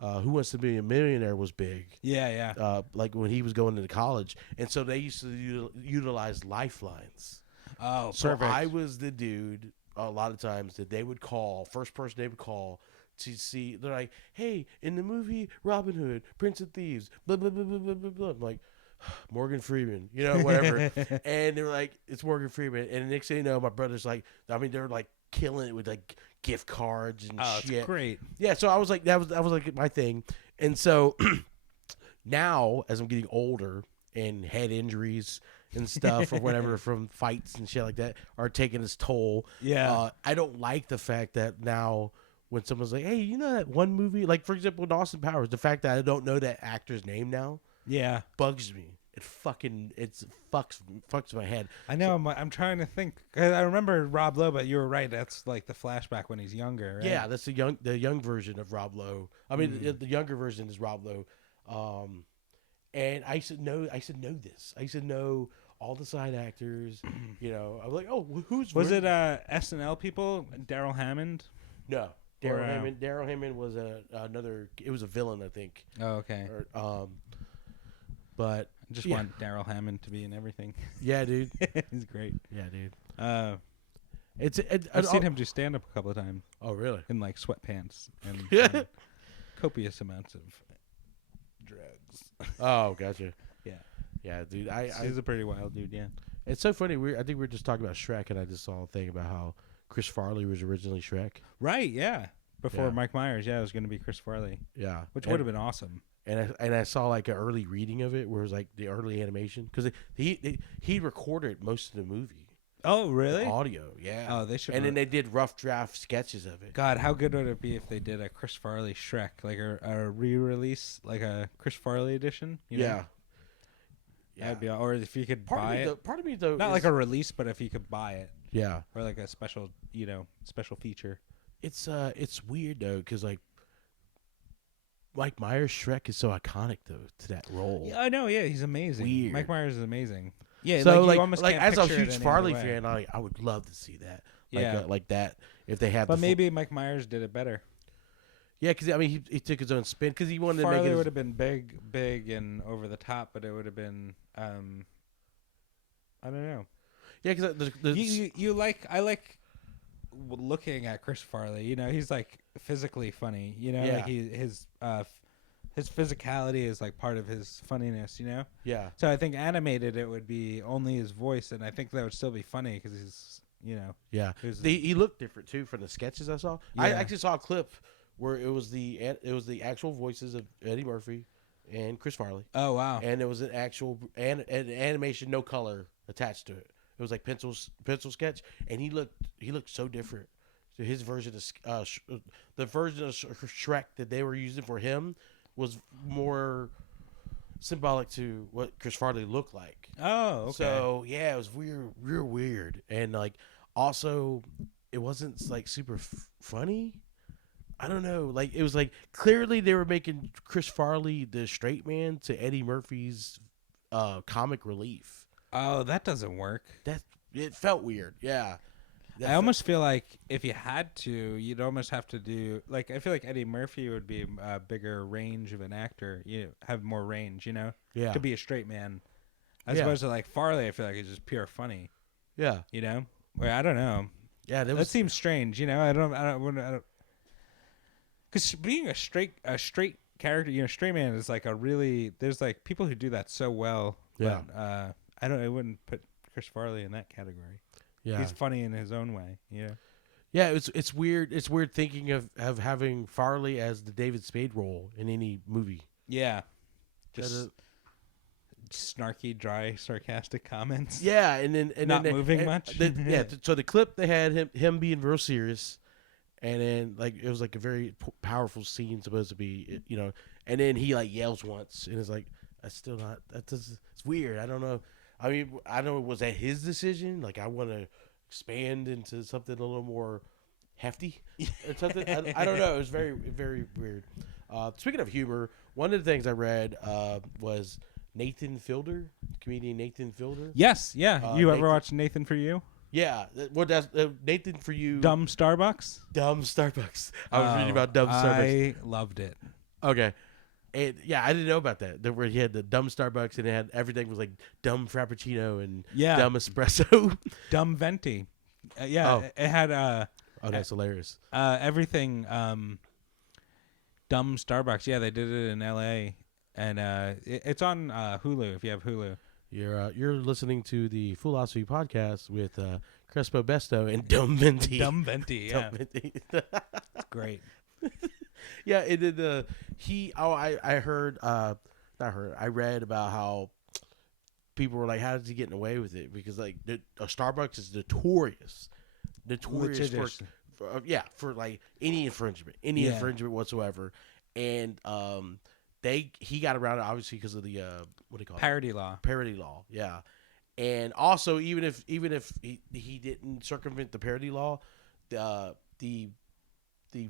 Who Wants to Be a Millionaire was big. Yeah, yeah. Like when he was going into college, and so they used to utilize lifelines. Oh, So perfect. I was the dude a lot of times that they would call, first person they would call to see. They're like, hey, in the movie Robin Hood, Prince of Thieves, blah, blah, blah, blah, blah, blah, blah. I'm like, Morgan Freeman, whatever. And they were like, it's Morgan Freeman. And the next thing you know, my brother's like, I mean, they're like killing it with like gift cards and shit. That's great. Yeah, so I was like, that was like my thing. And so now, as I'm getting older and head injuries and stuff or whatever from fights and shit like that are taking its toll. Yeah. I don't like the fact that now when someone's like, hey, you know that one movie? Like, for example, with Austin Powers, the fact that I don't know that actor's name now Yeah. bugs me. It fucks my head. I know. I'm trying to think. 'Cause I remember Rob Lowe, but you were right. That's like the flashback when he's younger, right? Yeah, that's the young version of Rob Lowe. I mean, the younger version is Rob Lowe. And I should know this. I should know all the side actors. I'm like, oh, who's Was it SNL people? Daryl Hammond? No, Daryl Hammond. Daryl Hammond was another. It was a villain, I think. Oh, okay. But I just want Daryl Hammond to be in everything. Yeah, dude. He's great. Yeah, dude. I've seen him do stand up a couple of times. Oh, really? In like sweatpants and copious amounts of drugs. Oh, gotcha. Yeah. Yeah, dude. He's a pretty wild dude. Yeah. It's so funny. I think we were just talking about Shrek, and I just saw a thing about how Chris Farley was originally Shrek. Right. Yeah. Before Yeah. Mike Myers. Yeah, it was going to be Chris Farley. Yeah, Which would have been awesome. And I saw like an early reading of it where it was like the early animation because he recorded most of the movie. Oh, really? The audio, yeah. Oh, they should. And then they did rough draft sketches of it. God, how good would it be if they did a Chris Farley Shrek, like a re-release, like a Chris Farley edition? You know? Yeah. That'd be, or if you could buy it. Part of me though, Not like a release, but if you could buy it. Yeah. Or like a special, special feature. It's weird though because like Mike Myers Shrek is so iconic though to that role. Yeah, I know. Yeah, he's amazing. Weird. Mike Myers is amazing. Yeah, So like you almost can't as a picture it huge any Farley other way. fan, I would love to see that. Yeah. Like that if they had. But maybe Mike Myers did it better. Yeah, because I mean he took his own spin because he wanted to make Farley it. would have been big and over the top, but it would have been I don't know. Yeah, because I like looking at Chris Farley. He's like physically funny. Yeah. Like his physicality is like part of his funniness. Yeah. So I think animated it would be only his voice, and I think that would still be funny because he's Yeah. Who's He looked different too from the sketches I saw. Yeah. I actually saw a clip where it was the actual voices of Eddie Murphy and Chris Farley. Oh wow. And it was an actual an animation, no color attached to it. It was like pencil sketch, and he looked so different. So his version of the version of Shrek that they were using for him was more symbolic to what Chris Farley looked like. Oh, okay. So yeah, it was real weird, and like also it wasn't like super funny. I don't know. Like it was like clearly they were making Chris Farley the straight man to Eddie Murphy's comic relief. Oh, that doesn't work. It felt weird. Yeah. I almost feel like if you had to, you'd almost have to do like I feel like Eddie Murphy would be a bigger range of an actor. You have more range, Yeah. to be a straight man, as opposed to like Farley. I feel like it's just pure funny. Yeah. Where I don't know. Yeah, that seems strange. I don't. Because being a straight character, straight man is like there's like people who do that so well. Yeah. But, I wouldn't put Chris Farley in that category. Yeah. He's funny in his own way. Yeah, it's weird. It's weird thinking of having Farley as the David Spade role in any movie. Yeah. Just snarky, dry, sarcastic comments. Yeah, and not moving much. So the clip they had him being real serious. And then, like, it was like a very powerful scene supposed to be, And then he like yells once, and it's like, that's still not. It's weird. I don't know. I mean, I don't know. Was that his decision? Like, I want to expand into something a little more hefty or something. I don't know. It was very, very weird. Speaking of humor, one of the things I read was Nathan Fielder, comedian Nathan Fielder. Yes. Yeah. You ever watch Nathan For You? Yeah, that's Nathan For You. Dumb Starbucks. I was reading about Dumb Starbucks. I loved it. Okay, and yeah, I didn't know about that. Where he had the Dumb Starbucks and it had everything was like Dumb Frappuccino and Dumb Espresso, Dumb Venti. It had. That's hilarious. Everything. Dumb Starbucks. Yeah, they did it in L.A. and it's on Hulu if you have Hulu. You're listening to the Foolosophy podcast with Crespo Besto and Dumb Venti. Dumb Venti, yeah. Dumb Venti. Great. Yeah, it did. I read about how people were like, how is he getting away with it? Because like Starbucks is notorious for like any infringement whatsoever, and he got around it obviously because of the what do you call it? Parody law, yeah. And also, even if he didn't circumvent the parody law, the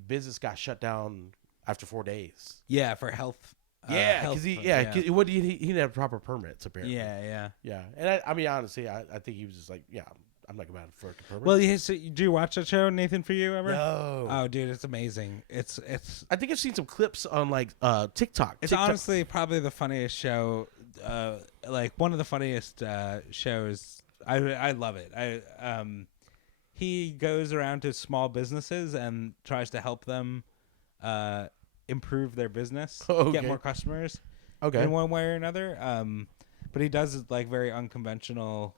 business got shut down after 4 days. Yeah, for health. Because he didn't have proper permits apparently. Yeah. And I mean, honestly, I think he was just like, I'm not going to for a permit. Well, so do you watch that show, Nathan For You, ever? No. Oh, dude, it's amazing. It's. I think I've seen some clips on like TikTok. It's honestly probably the funniest show. Like one of the funniest shows. I love it. He goes around to small businesses and tries to help them improve their business, get more customers, in one way or another. But he does like very unconventional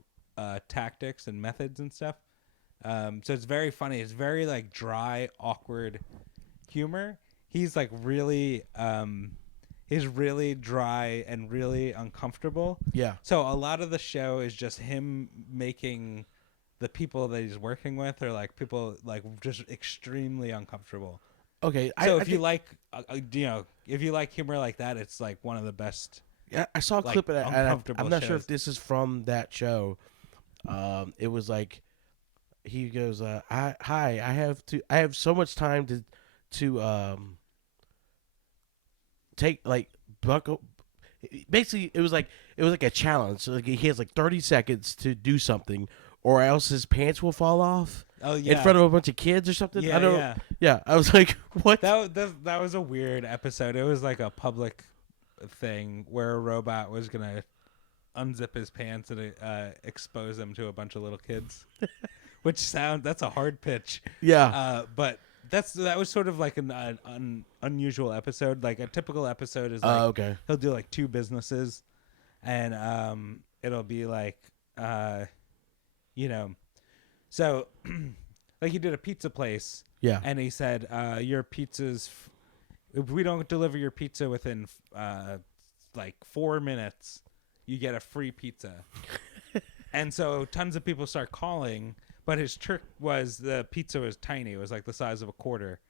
tactics and methods and stuff. So it's very funny. It's very like dry, awkward humor. He's like really he's really dry and really uncomfortable. Yeah. So a lot of the show is just him making the people that he's working with are like people like just extremely uncomfortable. Okay. So if you like if you like humor like that, it's like one of the best. Yeah, I saw a clip of that. I'm not sure if this is from that show. It was like he goes, I have so much time to take like buckle. Basically, it was like a challenge. So like he has like 30 seconds to do something, or else his pants will fall off. Oh yeah, in front of a bunch of kids or something. Yeah, I don't. Yeah, I was like, what? That was a weird episode. It was like a public thing where a robot was gonna unzip his pants and expose them to a bunch of little kids. That's a hard pitch. Yeah. But that was sort of like an unusual episode. Like a typical episode is like he'll do like two businesses, and it'll be like so like he did a pizza place. Yeah. And he said your pizzas, if we don't deliver your pizza within like 4 minutes, you get a free pizza. And so tons of people start calling, but his trick was the pizza was tiny. It was like the size of a quarter.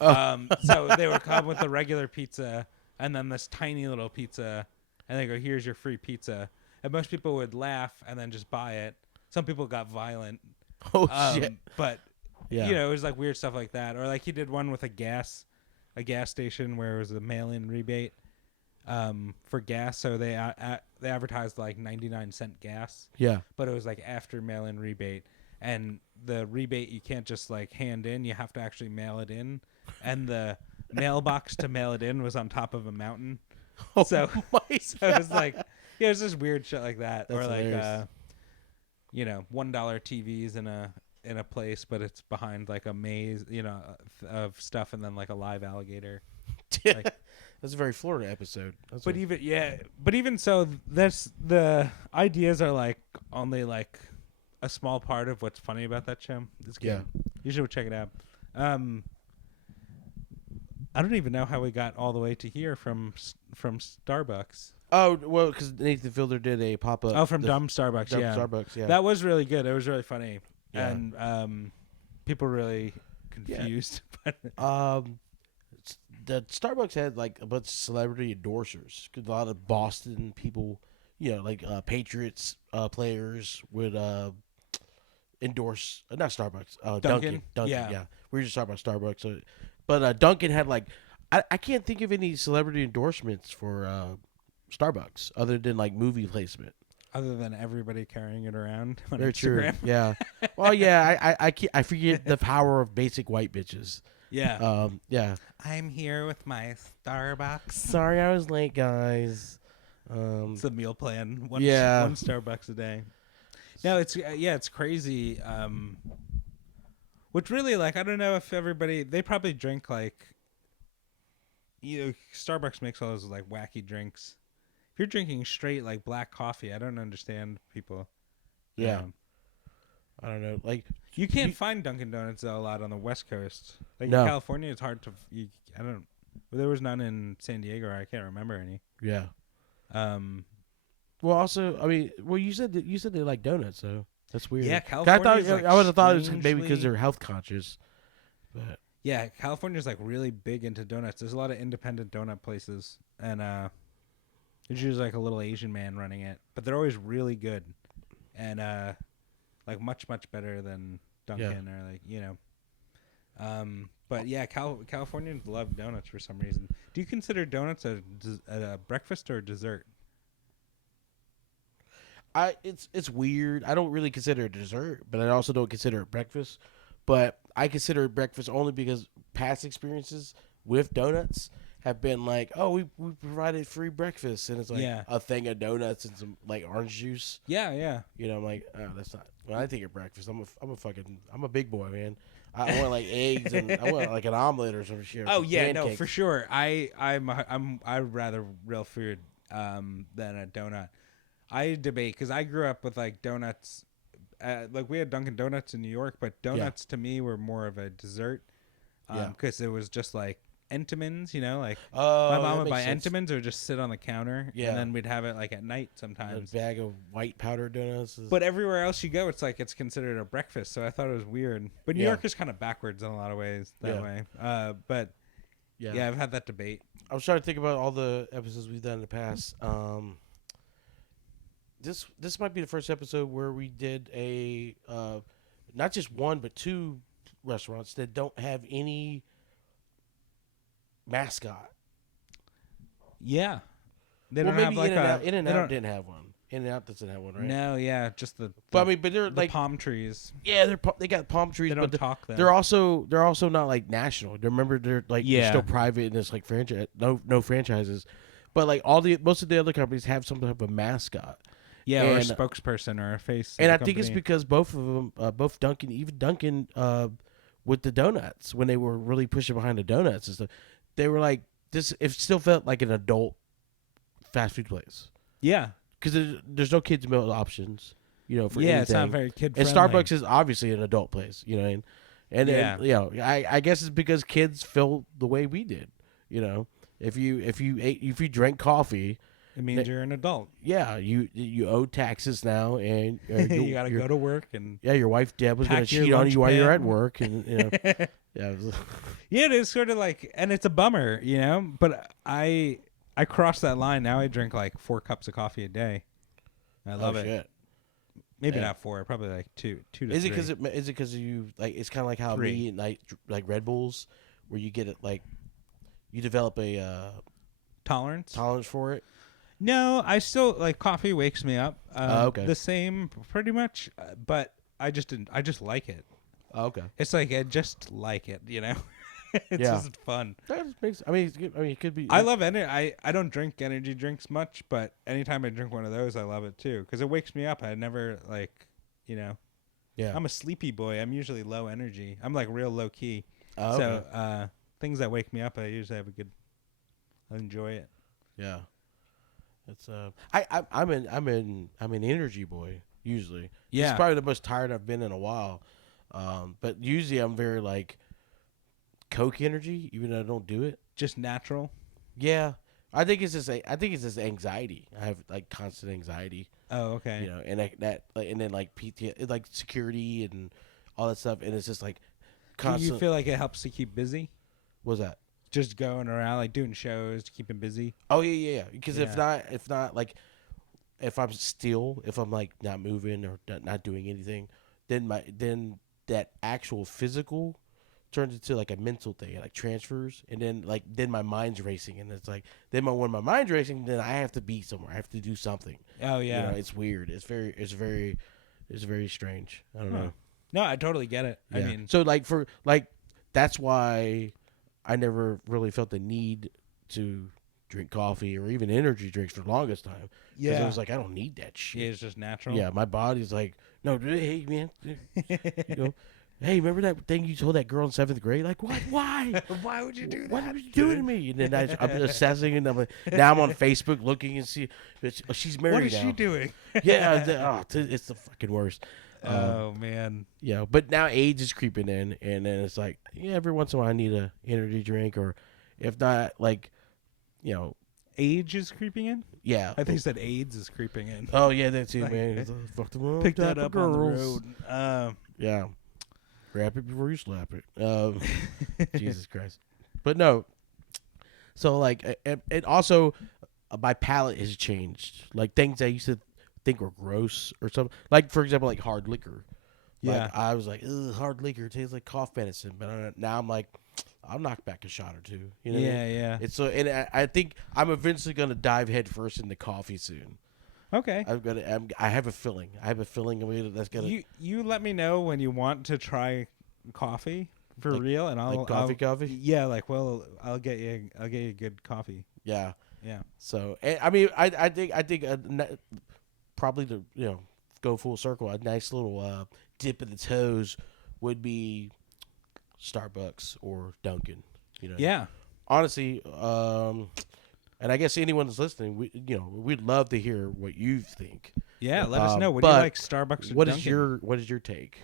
So they would come with the regular pizza and then this tiny little pizza, and they go, here's your free pizza. And most people would laugh and then just buy it. Some people got violent. Oh, shit. But, it was like weird stuff like that. Or like he did one with a gas station where it was a mail-in rebate for gas. So they advertised like 99-cent gas. Yeah. But it was like after mail-in rebate. and the rebate you can't just like hand in, you have to actually mail it in, and the mailbox to mail it in was on top of a mountain. So it was like, yeah, it's just weird shit like that. That's or like hilarious. $1 TVs in a place, but it's behind like a maze, of stuff, and then like a live alligator. Like, that's a very Florida episode. But even so, that's the ideas are like only like a small part of what's funny about that show. It's good. Yeah. You should check it out. I don't even know how we got all the way to here from Starbucks. Oh, well, because Nathan Fielder did a pop-up. Oh, from Dumb Starbucks. Dumb Yeah. Starbucks, yeah. That was really good. It was really funny. Yeah. And people were really confused. The Starbucks had like a bunch of celebrity endorsers. 'Cause a lot of Boston people, like Patriots players would endorse not Starbucks, Dunkin. Yeah. We were just talking about Starbucks, but Dunkin had like I can't think of any celebrity endorsements for Starbucks other than like movie placement. Other than everybody carrying it around on Very Instagram. true. Yeah. Well, yeah. I forget the power of basic white bitches. Yeah. Yeah. I'm here with my Starbucks. Sorry, I was late, guys. It's the meal plan. One Starbucks a day. No, it's crazy. Which really, like, I don't know if they probably drink like, Starbucks makes all those like wacky drinks. If you're drinking straight like black coffee, I don't understand people. Yeah. I don't know. Like, you can't find Dunkin' Donuts though a lot on the West Coast. Like No. in California, it's hard to. There was none in San Diego, or I can't remember any. yeah. Well, also, I mean, you said they like donuts, so that's weird. Yeah, 'Cause California. I would have thought it was maybe because they're health conscious. But yeah, California's like really big into donuts. There's a lot of independent donut places, and there's usually like a little Asian man running it, but they're always really good, and like much better than Dunkin' or like But yeah, Californians love donuts for some reason. Do you consider donuts a breakfast or a dessert? It's weird. I don't really consider it dessert, but I also don't consider it breakfast. But I consider it breakfast only because past experiences with donuts have been like, oh, we provided free breakfast, and it's like a thing of donuts and some like orange juice. Yeah. I'm like, oh, that's not. When I think of breakfast, I'm a big boy, man. I want like eggs and I want like an omelet or some shit. Oh yeah, pancakes. no, for sure. I'd rather real food than a donut. I debate because I grew up with like donuts. Like we had Dunkin' Donuts in New York, but donuts to me were more of a dessert. Because it was just like Entenmann's, like my mom would buy Entenmann's or just sit on the counter, and then we'd have it like at night sometimes. A bag of white powder donuts. But everywhere else you go, it's like it's considered a breakfast. So I thought it was weird. But New York is kind of backwards in a lot of ways that way. But I've had that debate. I was trying to think about all the episodes we've done in the past. This might be the first episode where we did a not just one but two restaurants that don't have any mascot. Yeah, they don't have like In-N-Out didn't have one. In-N-Out doesn't have one, right? No, yeah, just the but they're the like palm trees. Yeah, they got palm trees. They don't talk though. They're also not like national. Remember, they're like they're still private and it's like franchise. No franchises, but like most of the other companies have some type of mascot. Yeah, or a spokesperson or a face. And I think it's because both of them, both Dunkin', even Dunkin', with the donuts, when they were really pushing behind the donuts and stuff, they were like, this. It still felt like an adult fast food place. Yeah, because there's no kids meal options, for anything. It's not very kid friendly. And Starbucks is obviously an adult place, and I guess it's because kids feel the way we did, if you drank coffee. It means you're an adult. Yeah, you owe taxes now, and you got to go to work, and your wife Deb was going to cheat on you while you're at work, and it is sort of like, and it's a bummer, But I crossed that line. Now I drink like 4 cups of coffee a day. I love it. Shit. Maybe not 4, probably like 2 to 3. Is it because you like? It's kind of like how 3. me like Red Bulls, where you get it like you develop a tolerance for it. No, I still like coffee wakes me up. Okay. The same pretty much, but I just didn't. I just like it. Oh, okay. It's like I just like it. It's just fun. That makes. I mean, it could be. I love energy. I don't drink energy drinks much, but anytime I drink one of those, I love it too because it wakes me up. I never Yeah. I'm a sleepy boy. I'm usually low energy. I'm like real low key. Oh, okay. So things that wake me up, I usually have I enjoy it. Yeah. It's I'm an energy boy usually. Yeah. It's probably the most tired I've been in a while. But usually I'm very like Coke energy, even though I don't do it. Just natural. Yeah. I think it's just anxiety. I have like constant anxiety. Oh, okay. And and then like PT, like security and all that stuff, and it's just like constant. Do you feel like it helps to keep busy? What's that? Just going around like doing shows to keep him busy. Oh yeah. Because if not like if I'm still, if I'm like not moving or not doing anything, then that actual physical turns into like a mental thing. It like transfers, and then my mind's racing, and it's like when my mind's racing, then I have to be somewhere. I have to do something. Oh yeah, it's weird. It's very strange. I don't know. No, I totally get it. Yeah. I mean, so that's why I never really felt the need to drink coffee or even energy drinks for the longest time. Because I was like, I don't need that shit. Yeah, it's just natural. Yeah, my body's like, no, hey man, hey, remember that thing you told that girl in 7th grade? Like, what? Why? Why would you do that? What are you doing to me? And then I'm assessing, and I'm like, now I'm on Facebook looking and see she's married. What is now. she doing? Yeah, it's the fucking worst. Oh man. Yeah, but now age is creeping in, and then it's like, every once in a while I need a energy drink, or if not, like, age is creeping in. Yeah, I think you said AIDS is creeping in. Oh yeah, that too, man. Fuck the wrong Pick type that of up on the girls. road. Yeah, wrap it before you slap it. Jesus Christ. But no, so like, it also my palate has changed. Like things I used to think were gross or something. Like for example, like hard liquor. Yeah, like, I was like, ugh, hard liquor tastes like cough medicine. But now I'm like, I'll knock back a shot or two. You know what I mean? Yeah. It's so, and I think I'm eventually gonna dive headfirst into coffee soon. Okay. I have a feeling. That's gonna. You let me know when you want to try coffee for real, and I'll coffee. Yeah, I'll get you good coffee. Yeah. Yeah. So I mean I think probably to go full circle, a nice little dip in the toes would be Starbucks or Dunkin. Yeah. Honestly, and I guess anyone that's listening, we'd love to hear what you think. Yeah, let us know. What do you like, Starbucks or Dunkin'? What is your take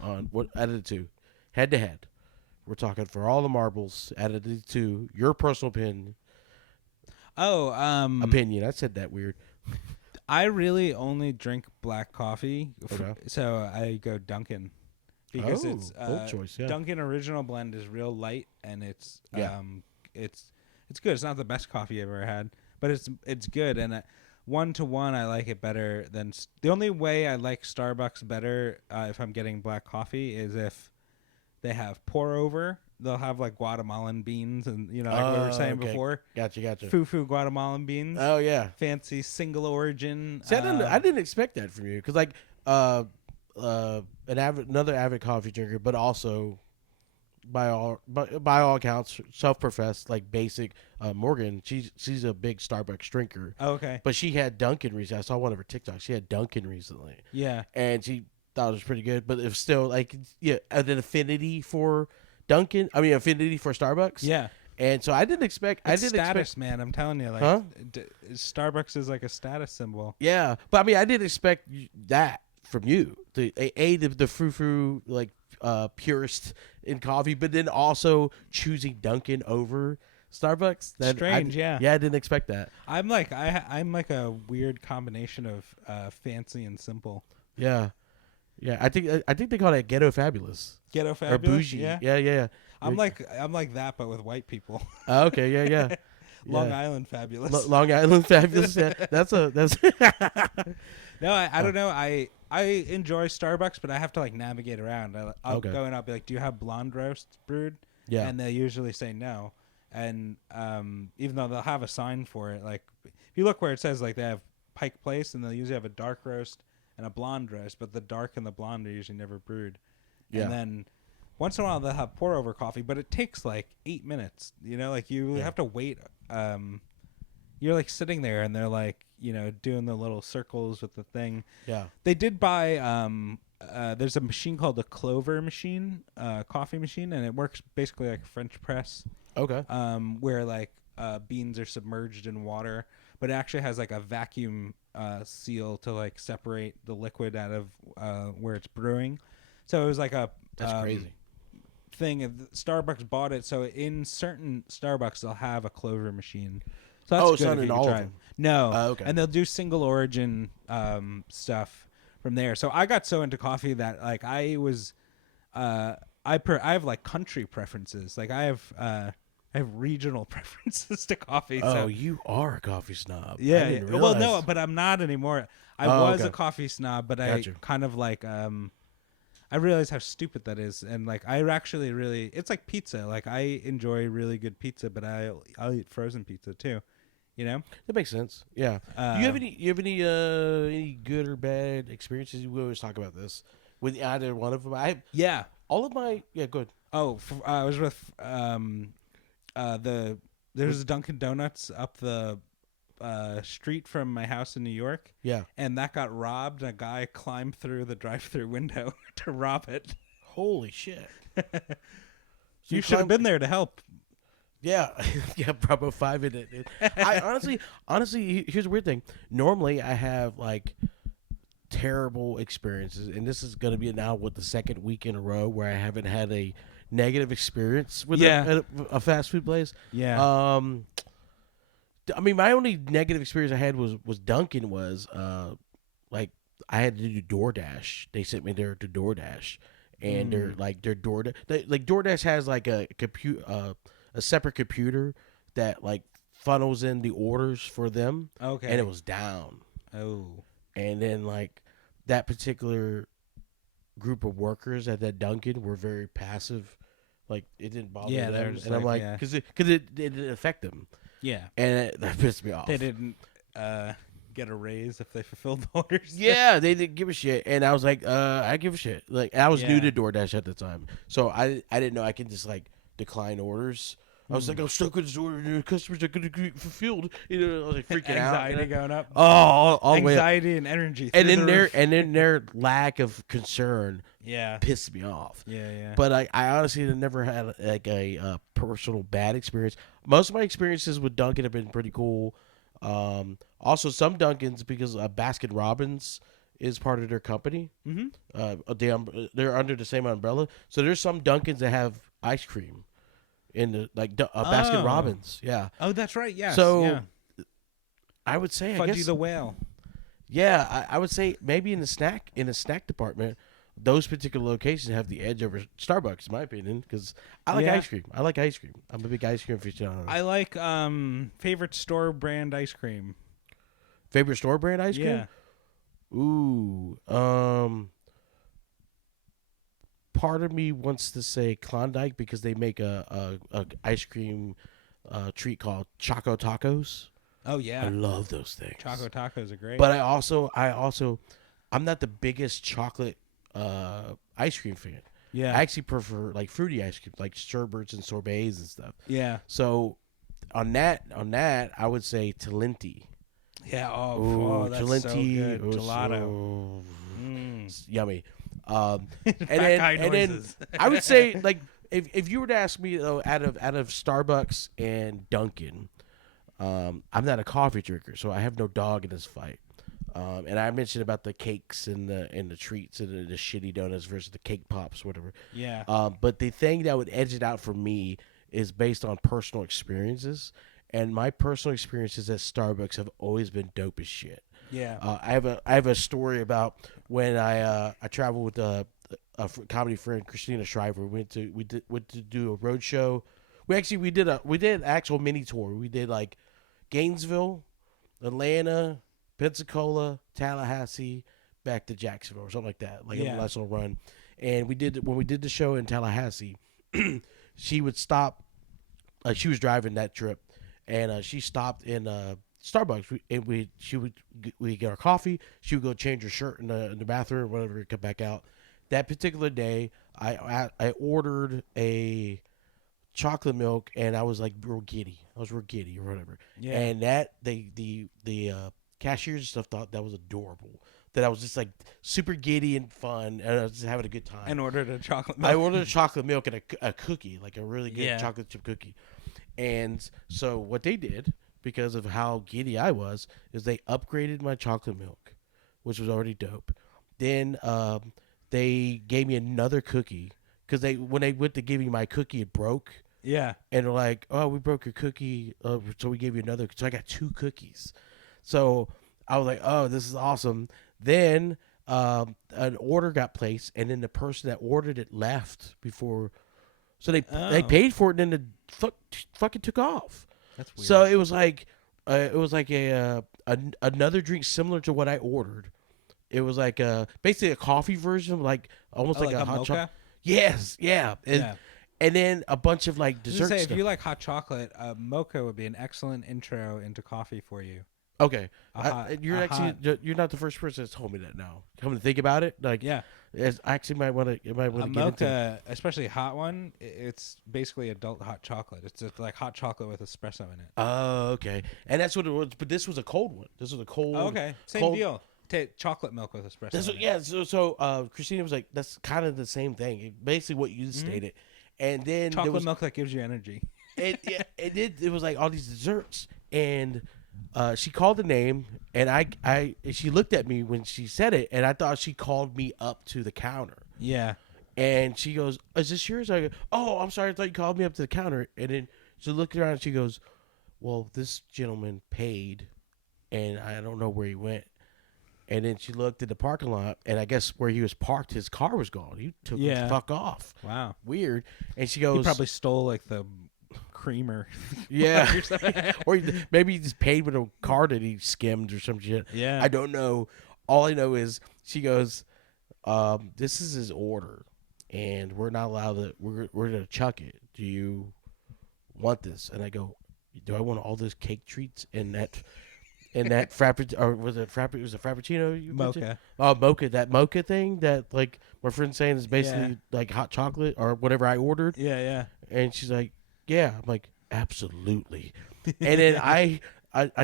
on what out of the two, head to head? We're talking for all the marbles out of the two. Your personal opinion. Opinion. I said that weird. I really only drink black coffee, Okay. So I go Dunkin'. Because it's bold choice, yeah. Dunkin' Original Blend is real light, and it's good. It's not the best coffee I've ever had, but it's good. And 1-to-1, I like it better than the only way I like Starbucks better if I'm getting black coffee is if they have pour over. They'll have like Guatemalan beans, and like we were saying before. Gotcha. Fufu Guatemalan beans. Oh yeah, fancy single origin. See, I didn't expect that from you because like another avid coffee drinker, but also by all accounts self-professed like basic Morgan. She's a big Starbucks drinker. Oh, okay, but she had Dunkin' recently. I saw one of her TikToks. She had Dunkin' recently. Yeah, and she thought it was pretty good, but it was still like an affinity for Dunkin'. I mean, affinity for Starbucks. Yeah. And so I didn't expect. Man. I'm telling you, like, Starbucks is like a status symbol. Yeah, but I mean, I didn't expect that from you. The frou-frou like purist in coffee, but then also choosing Dunkin' over Starbucks. Strange, yeah. Yeah, I didn't expect that. I'm like a weird combination of fancy and simple. Yeah. Yeah, I think they call it ghetto fabulous. Ghetto fabulous, or bougie. Yeah. I'm like that, but with white people. Okay, yeah. Long Island fabulous. Long Island fabulous. Yeah, that's. No, I don't know. I enjoy Starbucks, but I have to like navigate around. I'll go and I'll be like, "Do you have blonde roast brewed?" Yeah, and they usually say no. And even though they'll have a sign for it, like if you look where it says like they have Pike Place, and they'll usually have a dark roast, and a blonde roast, but the dark and the blonde are usually never brewed. Yeah. And then once in a while they'll have pour over coffee, but it takes like 8 minutes. You know, like you have to wait. You're like sitting there, and they're like, doing the little circles with the thing. Yeah. They did buy. There's a machine called the Clover machine, coffee machine, and it works basically like a French press. Okay. Where like beans are submerged in water, but it actually has like a vacuum seal to like separate the liquid out of where it's brewing. So it was like a That's crazy thing. Starbucks bought it, so in certain Starbucks they'll have a Clover machine. So that's it's good not if in you all try of it. them. No, Okay. and they'll do single origin stuff from there. So I got so into coffee that like I was, I have like country preferences. Like I have regional preferences to coffee. Oh, So you are a coffee snob. yeah. I didn't Well, no, realize. but I'm not anymore. I Oh, was okay. a coffee snob, but Gotcha. I kind of like I realized how stupid that is, and like I actually really, it's like pizza. Like I enjoy really good pizza, but I'll eat frozen pizza too. You know, That makes sense. Yeah. Do you have any good or bad experiences? We always talk about this with either one of them. yeah. All of my go ahead. Oh, I was with there's a Dunkin' Donuts up the street from my house in New York. Yeah. And that got robbed. A guy climbed through the drive-through window to rob it. Holy shit. You should have been there to help. Yeah, yeah, Bravo 5 in it. I honestly, here's a weird thing. Normally, I have like terrible experiences, and this is going to be now the second week in a row where I haven't had a negative experience with a fast food place. Yeah. I mean, my only negative experience I had was Dunkin' was like I had to do DoorDash. They sent me there to DoorDash, and their DoorDash, DoorDash has like a separate computer that like funnels in the orders for them. Okay. And it was down. Oh. And then like that particular group of workers at that Dunkin' were very passive. Like it didn't bother them. And I'm like, because it didn't affect them. Yeah. And that pissed me off. They didn't get a raise if they fulfilled the orders. Yeah, they didn't give a shit. And I was like, I give a shit. Like I was new to DoorDash at the time. So I didn't know I could just like decline orders. I was like, I'm stuck with this order. The customers are going to get fulfilled. I was like freaking Anxiety out. going up. Oh, all the way up. Anxiety and energy. And then their lack of concern pissed me off. Yeah. But I honestly have never had like a personal bad experience. Most of my experiences with Dunkin' have been pretty cool. Also, some Dunkins, because Baskin Robbins is part of their company. Mm-hmm. They're under the same umbrella. So there's some Dunkins that have ice cream in the Baskin Robbins. Yeah. Oh, that's right. Yes. So I would say, Fudgy I guess the Whale. Yeah, I would say maybe in the snack department, those particular locations have the edge over Starbucks, in my opinion, because I like ice cream. I like ice cream. I'm a big ice cream aficionado. I like favorite store brand ice cream. Favorite store brand ice cream? Yeah. Ooh, part of me wants to say Klondike because they make a ice cream treat called Choco Tacos. Oh yeah, I love those things. Choco Tacos are great. But I also I'm not the biggest chocolate ice cream fan. Yeah, I actually prefer like fruity ice cream, like sherbets and sorbets and stuff. Yeah. So on that, I would say Talenti. Yeah. Oh, that's Talenti, so good. Gelato. It's yummy. And then then I would say like if you were to ask me though, out of Starbucks and Dunkin', I'm not a coffee drinker, so I have no dog in this fight. And I mentioned about the cakes and the treats and the shitty donuts versus the cake pops, whatever. Yeah. But the thing that would edge it out for me is based on personal experiences, and my personal experiences at Starbucks have always been dope as shit. Yeah. I have a story about when I traveled with a comedy friend, Christina Shriver. We went to do a road show. We did an actual mini tour. We did like Gainesville, Atlanta, Pensacola, Tallahassee, back to Jacksonville or something like that, like a nice little run. And when we did the show in Tallahassee, she would stop. She was driving that trip, and she stopped in Starbucks. We get our coffee. She would go change her shirt in the bathroom or whatever, come back out. That particular day, I ordered a chocolate milk, and I was like real giddy. I was real giddy or whatever. Yeah. And that the cashiers and stuff thought that was adorable. That I was just like super giddy and fun, and I was just having a good time. And ordered a chocolate milk. I ordered a chocolate milk and a cookie, like a really good Yeah. chocolate chip cookie. And so what they did, because of how giddy I was, is they upgraded my chocolate milk, which was already dope. Then they gave me another cookie because when they went to give me my cookie, it broke. Yeah. And they're like, "Oh, we broke your cookie, so we gave you another." So I got 2 cookies. So I was like, "Oh, this is awesome." Then an order got placed, and then the person that ordered it left before. So they paid for it, and then the fucking took off. That's weird. So it was like another drink similar to what I ordered. It was like basically a coffee version, like almost like a hot mocha? chocolate. Yes, yeah. And then a bunch of like dessert Say, stuff. if you like hot chocolate, mocha would be an excellent intro into coffee for you. Okay, you're not the first person that's told me that. Now, come to think about it, like Yeah. I actually might want to get into Mocha, especially a hot one, it's basically adult hot chocolate. It's just like hot chocolate with espresso in it. Oh, okay, and that's what it was. But this was a cold one. This was a cold. Oh, okay, same cold, deal. Chocolate milk with espresso. That's what, in it. yeah. So Christina was like, that's kind of the same thing. Basically, what you stated. And then Chocolate milk that gives you energy. It was like all these desserts, and she called the name, and she looked at me when she said it, and I thought she called me up to the counter. Yeah. And she goes, "Is this yours?" I go, "Oh, I'm sorry, I thought you called me up to the counter." And then she looked around and she goes, "Well, this gentleman paid, and I don't know where he went." And then she looked at the parking lot, and I guess where he was parked, his car was gone. He took the fuck off. Wow. Weird. And she goes, He probably stole like the creamer. yeah. Or maybe he just paid with a card that he skimmed or some shit. Yeah. I don't know. All I know is she goes, this is his order, and we're not allowed to, we're going to chuck it. Do you want this? And I go, do I want all those cake treats and that frappuccino, or was it frappuccino? Mocha. Oh, mocha. That mocha thing that like my friend's saying is basically like hot chocolate or whatever I ordered. Yeah, yeah. And she's like, yeah. I'm like, absolutely. And then I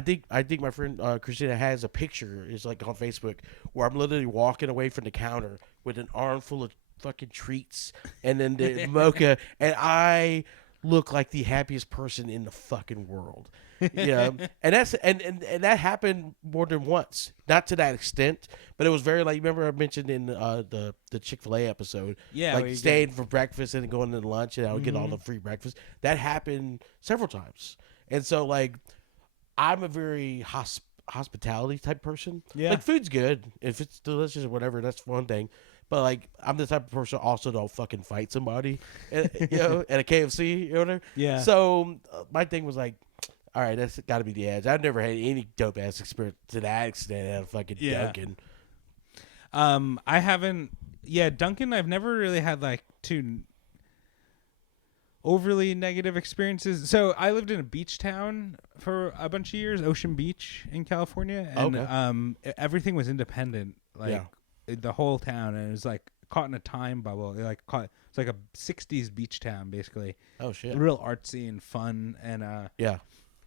think my friend Christina has a picture. It's like on Facebook where I'm literally walking away from the counter with an armful of fucking treats and then the mocha, and I look like the happiest person in the fucking world. Yeah, and that's and that happened more than once. Not to that extent, but it was very like, remember I mentioned in the Chick-fil-A episode, like staying for breakfast and going to lunch, and I would get all the free breakfast. That happened several times, and so like I'm a very hospitality type person. Yeah, like food's good if it's delicious or whatever. That's one thing. But like, I'm the type of person also don't fucking fight somebody, at a KFC or whatever. Yeah. So my thing was like, all right, that's got to be the edge. I've never had any dope ass experience to that extent at a fucking Dunkin. I haven't. Yeah, Dunkin'. I've never really had like too overly negative experiences. So I lived in a beach town for a bunch of years, Ocean Beach in California, and everything was independent. Like the whole town, and it was like caught in a time bubble. It's like a 60s beach town basically. Oh shit. Real artsy and fun, and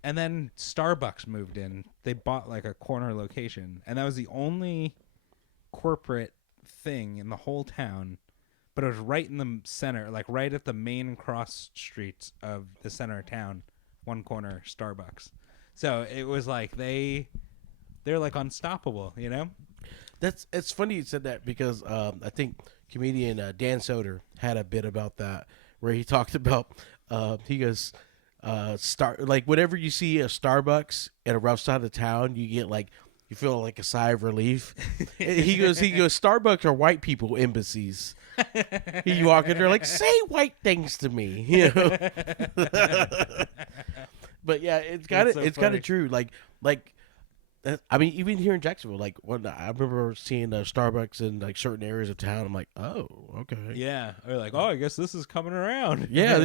and then Starbucks moved in. They bought like a corner location, and that was the only corporate thing in the whole town, but it was right in the center, like right at the main cross streets of the center of town, one corner Starbucks. So it was like they're like unstoppable, you know? It's funny you said that because I think comedian Dan Soder had a bit about that where he talked about he goes like whenever you see a Starbucks at a rough side of town, you get like you feel like a sigh of relief. he goes Starbucks are white people embassies. You walk in there like, say white things to me, you know. But yeah, it's kind of true. Like I mean, even here in Jacksonville, like when I remember seeing Starbucks in like certain areas of town, I'm like, oh, okay, yeah, or like, oh, I guess this is coming around. Yeah,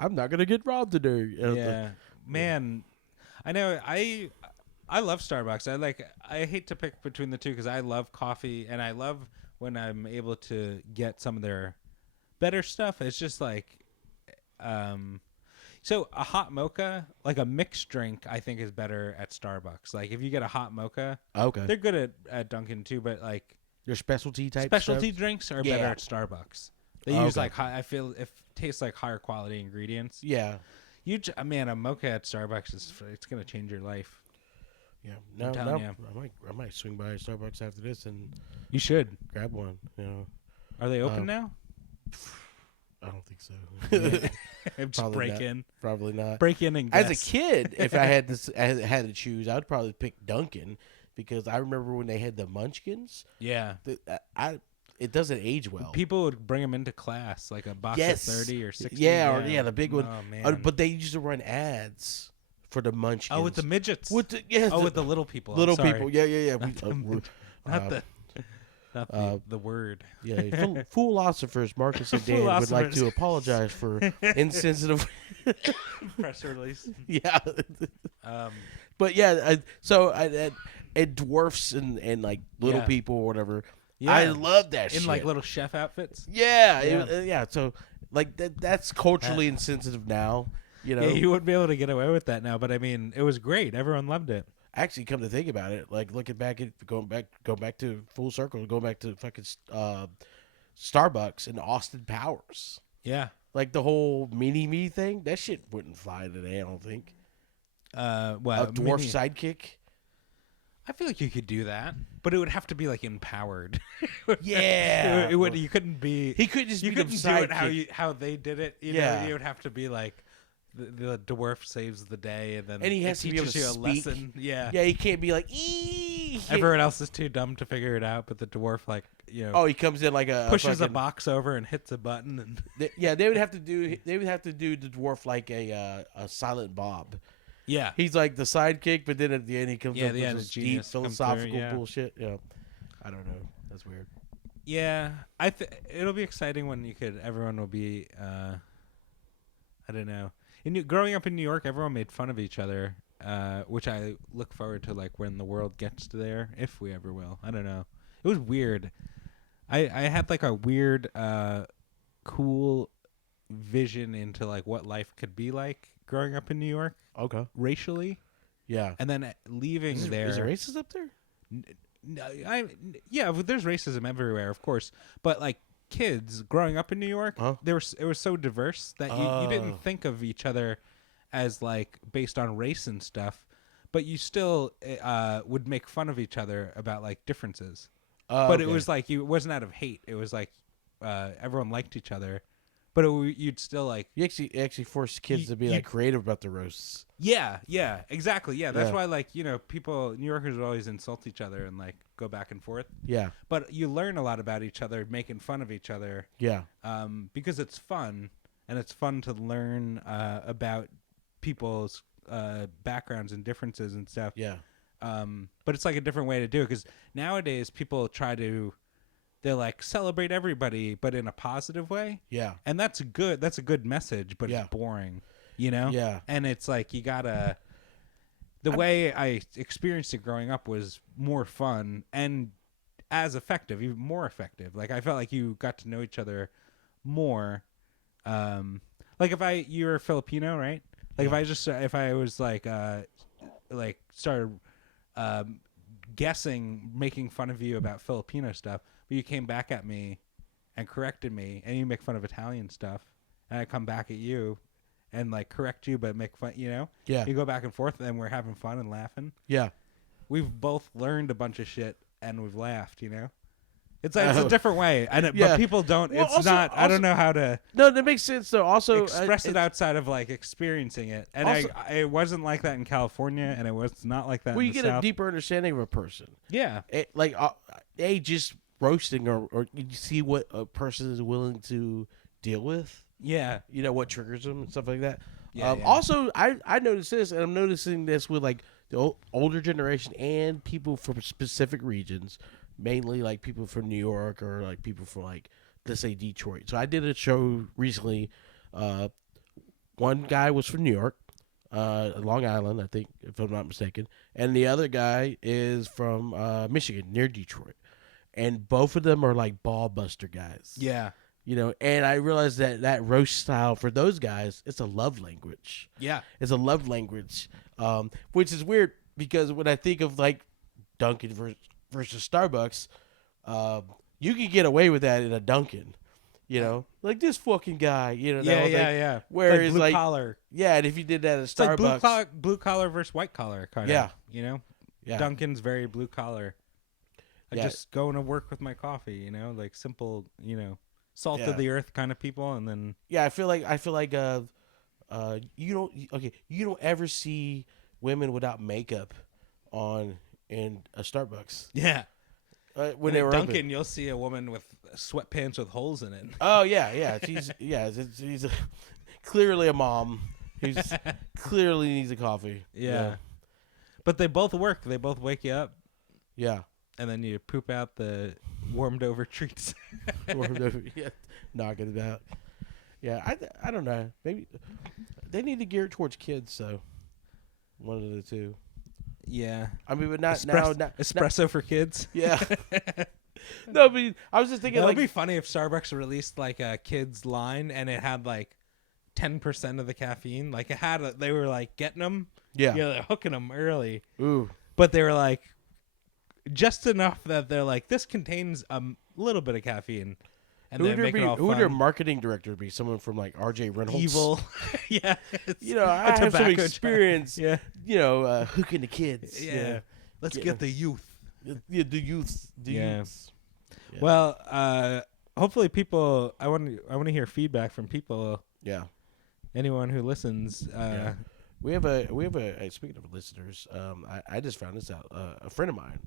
I'm not gonna get robbed today. Yeah, man, I know. I love Starbucks. I hate to pick between the two because I love coffee and I love when I'm able to get some of their better stuff. It's just like, so a hot mocha, like a mixed drink, I think is better at Starbucks. Like if you get a hot mocha, Okay. they're good at Dunkin' too, but like Your specialty type specialty stuff? drinks are better at Starbucks. They use like I feel it tastes like higher quality ingredients. Yeah. Man, a mocha at Starbucks it's gonna change your life. Yeah. I'm No, telling you. I might swing by Starbucks after this and You should. grab one. You know. Are they open now? I don't think so. Just break not. in. Probably not. Break in and As guess. a kid, if I had to choose, I would probably pick Dunkin' because I remember when they had the Munchkins. Yeah. It doesn't age well. People would bring them into class, like a box of 30 or 60. Yeah, the big one. Oh, man. But they used to run ads for the Munchkins. Oh, with the midgets. with the little people. little I'm sorry. people. Yeah. Not the word. Yeah, Foolosophers, Marcus and Dan would like to apologize for insensitive Press release. Yeah. But yeah, and dwarfs and like little people or whatever. Yeah. I love that shit. In like little chef outfits. Yeah. So like that's culturally insensitive now. You know, Yeah, you wouldn't be able to get away with that now. But I mean, it was great. Everyone loved it. actually, come to think about it, like looking back at going back to full circle, going back to fucking Starbucks and Austin Powers. Yeah. Like the whole mini me thing, that shit wouldn't fly today. I don't think. Well, A dwarf sidekick. I feel like you could do that, but it would have to be like empowered. Yeah, it would. You couldn't be. He could just You be couldn't the do it sidekick. how they did it. You Yeah. know, you would have to be like the dwarf saves the day, and then And he has to be able teaches to you a speak. lesson. Yeah. Yeah, he can't be like ee. Everyone else is too dumb to figure it out, but the dwarf Oh, he comes in like a pushes a fucking, box over and hits a button, and They would have to do. They would have to do the dwarf like a Silent Bob. yeah. He's like the sidekick, but then at the end he comes Yeah, up the with end this of deep genius comes through, philosophical yeah. bullshit. Yeah, I don't know. That's weird. Yeah, it'll be exciting when everyone will be, I don't know. Growing up in New York, everyone made fun of each other, which I look forward to, like when the world gets to there, if we ever will. I don't know. It was weird. I had like a weird, cool vision into like what life could be like growing up in New York, Okay. racially, Yeah. and then leaving Is there. there racist up there? Yeah, but there's racism everywhere, of course. But like kids growing up in New York, Huh? it was so diverse that you didn't think of each other as like based on race and stuff, but you still would make fun of each other about like differences. But it was like it wasn't out of hate. It was like everyone liked each other, but you'd still like you actually force kids to be like creative about the roasts. yeah, exactly. Yeah, that's Yeah. why like New Yorkers would always insult each other and like go back and forth. Yeah. But you learn a lot about each other, making fun of each other, Yeah. because it's fun, and it's fun to learn about people's backgrounds and differences and stuff. Yeah. But it's like a different way to do it because nowadays people they like celebrate everybody, but in a positive way. Yeah. And that's good. That's a good message, but Yeah. it's boring, you know? Yeah. And it's like you gotta. The way I experienced it growing up was more fun and as effective, even more effective. Like I felt like you got to know each other more. Like you're Filipino, right? Like if I was like started guessing, making fun of you about Filipino stuff, but you came back at me and corrected me, and you make fun of Italian stuff, and I come back at you and like correct you but make fun, Yeah. you go back and forth and we're having fun and laughing. Yeah. We've both learned a bunch of shit and we've laughed, it's a different way, but people don't. Well, it's also- not. I don't know how to No, that makes sense though. Also, express it outside of like experiencing it, and Also- it wasn't like that in California, and it was not like that. Well, in you the get South. a deeper understanding of a person. Yeah, Just roasting or you see what a person is willing to deal with. yeah, What triggers them and stuff like that. Yeah, yeah. Also, I noticed this, and I'm noticing this with like the older generation and people from specific regions, mainly like people from New York or like people from like, let's say, Detroit. So I did a show recently. One guy was from New York. Long Island, I think, if I'm not mistaken. And the other guy is from Michigan, near Detroit. And both of them are like ball buster guys. Yeah. And I realized that roast style for those guys, it's a love language. Yeah. It's a love language, which is weird because when I think of like Dunkin' versus Starbucks, you can get away with that in a Dunkin'. Like this fucking guy. Yeah. Whereas like blue collar. Yeah, and if you did that at It's Starbucks, like blue collar versus white collar kind of. Yeah. Yeah. Dunkin's very blue collar. I just go to work with my coffee. Like simple. Salt of the earth kind of people, and then I feel like you don't ever see women without makeup on in a Starbucks. Yeah. When they were Dunkin', open. you'll see a woman with sweatpants with holes in it. Oh yeah. She's clearly a mom. Who's clearly needs a coffee. Yeah. But they both work. They both wake you up. Yeah. And then you poop out the warmed over treats. Knocking it out. Yeah, I don't know. Maybe they need to gear it towards kids. So one of the two. Yeah. I mean, but not now. Espresso for kids. Yeah. No, but I was just thinking. It would be funny if Starbucks released like a kids line and it had like 10% of the caffeine. Like they were like getting them. Yeah. They're hooking them early. Ooh. But they were like just enough that they're like, this contains a little bit of caffeine. And then make it all fun. Who would their marketing director be? Someone from like R.J. Reynolds? Evil. Yeah. I have some experience, yeah. Hooking the kids. Yeah. Let's get the youth. Yeah, the youth. Yeah. Well, hopefully people, I want to hear feedback from people. Yeah. Anyone who listens. We have a speaking of listeners, I just found this out. A friend of mine,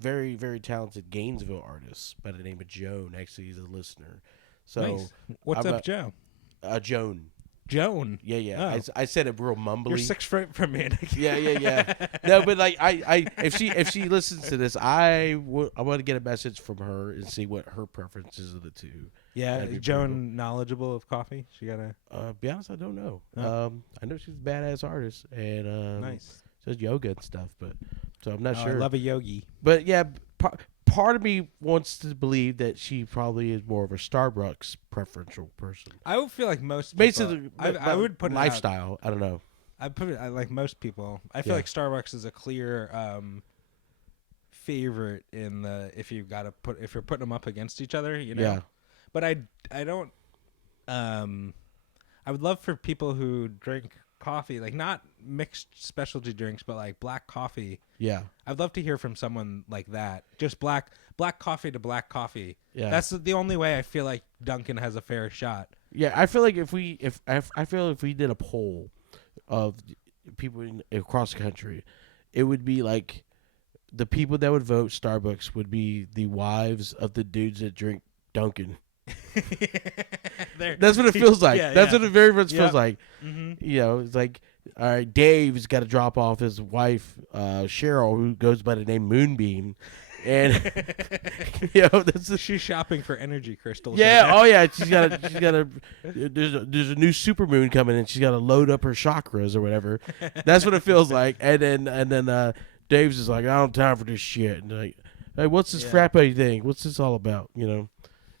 very, very talented Gainesville artist by the name of Joan. Actually, he's a listener. So, nice. What's up, Joe? Joan. Joan. Yeah. Oh. I said it real mumbly. You're 6 feet from me. Yeah. No, but like if she listens to this, I want to get a message from her and see what her preferences are the two. Yeah, Joan knowledgeable of coffee. She got a. Be honest, I don't know. Oh. I know she's a badass artist and nice. She does yoga and stuff, but so I'm not sure. I love a yogi. But yeah, part of me wants to believe that she probably is more of a Starbucks preferential person. I would feel like most people. Basically, I would put lifestyle. I don't know. I put it like most people. I feel like Starbucks is a clear favorite in the if you're putting them up against each other. Yeah. But I don't. I would love for people who drink coffee, like not mixed specialty drinks, but like black coffee. Yeah. I'd love to hear from someone like that. Just black coffee to black coffee. Yeah. That's the only way I feel like Dunkin' has a fair shot. Yeah, I feel like if we did a poll of people across the country, it would be like the people that would vote Starbucks would be the wives of the dudes that drink Dunkin'. That's what it feels like. That's what it very much feels like. Mm-hmm. It's like, all right, Dave's got to drop off his wife, Cheryl, who goes by the name Moonbeam. And she's shopping for energy crystals. Yeah, right now. oh yeah, she's got a there's a new supermoon coming and she's got to load up her chakras or whatever. That's what it feels like. And then Dave's just like, I don't have time for this shit. And like, hey, what's this frappe thing? What's this all about?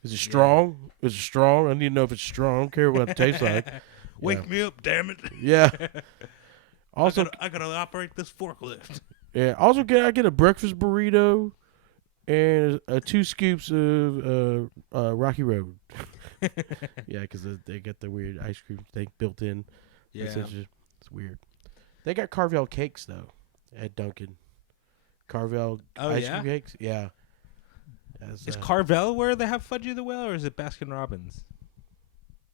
Is it strong? Is it strong? I need to know if it's strong. I don't care what it tastes like. Wake me up, damn it. Yeah. Also, I gotta operate this forklift. Yeah. Also, can I get a breakfast burrito and 2 scoops of Rocky Road? Yeah, because they got the weird ice cream thing built in. Yeah. It's weird. They got Carvel cakes though at Dunkin'. Carvel ice cream cakes. Yeah. Is Carvel where they have Fudgy the Whale, or is it Baskin Robbins?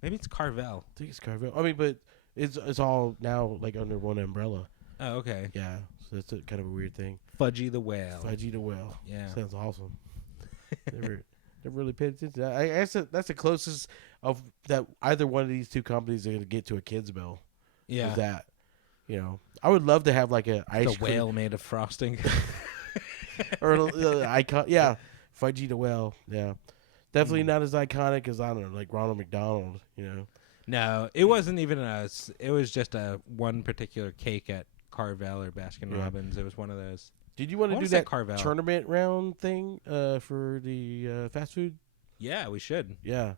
Maybe it's Carvel. I think it's Carvel. I mean, but it's all now like under one umbrella. Oh, okay. Yeah, so that's kind of a weird thing. Fudgy the Whale. Fudgy the Whale. Yeah, sounds awesome. Never really paid attention to that. I guess that's the closest of that either one of these two companies are going to get to a kids meal. Yeah, is that I would love to have like a ice cream whale made of frosting, or icon. Yeah. Fudgy the Whale, yeah. Definitely not as iconic as, I don't know, like Ronald McDonald, No, it wasn't even us. It was just one particular cake at Carvel or Baskin Robbins. It was one of those. Did you want to do that tournament round thing for the fast food? Yeah, we should. Yeah.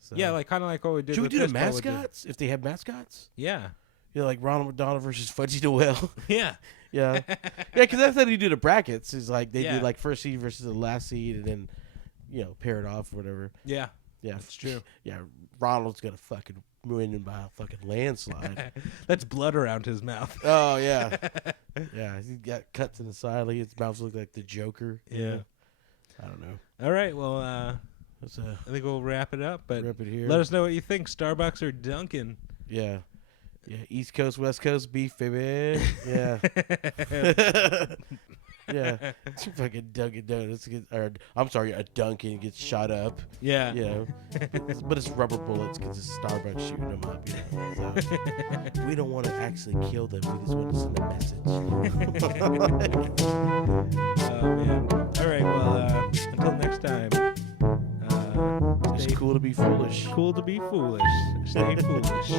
So. Yeah, like kind of like what we did. Should we do the mascots if they have mascots? Yeah. Yeah, like Ronald McDonald versus Fudgy Noel. Yeah. Yeah. Yeah, because that's how they do the brackets. Is like they do like first seed versus the last seed, and then pair it off or whatever. Yeah. Yeah, that's true. Yeah, Ronald's gonna fucking win by a fucking landslide. That's blood around his mouth. Oh yeah, yeah. He's got cuts in the side. Like his mouth looks like the Joker. Yeah. I don't know. All right. Well, I think we'll wrap it up. But wrap it here. Let us know what you think. Starbucks or Dunkin'? Yeah. Yeah. East Coast, West Coast beef, baby. Yeah. Yeah, fucking Dunkin' Donuts. I'm sorry, a Dunkin' gets shot up. Yeah, but it's rubber bullets because it's Starbucks shooting them up. So we don't want to actually kill them. We just want to send a message. Oh man! All right. Well, until next time. It's cool to be foolish. Cool to be foolish. Stay foolish.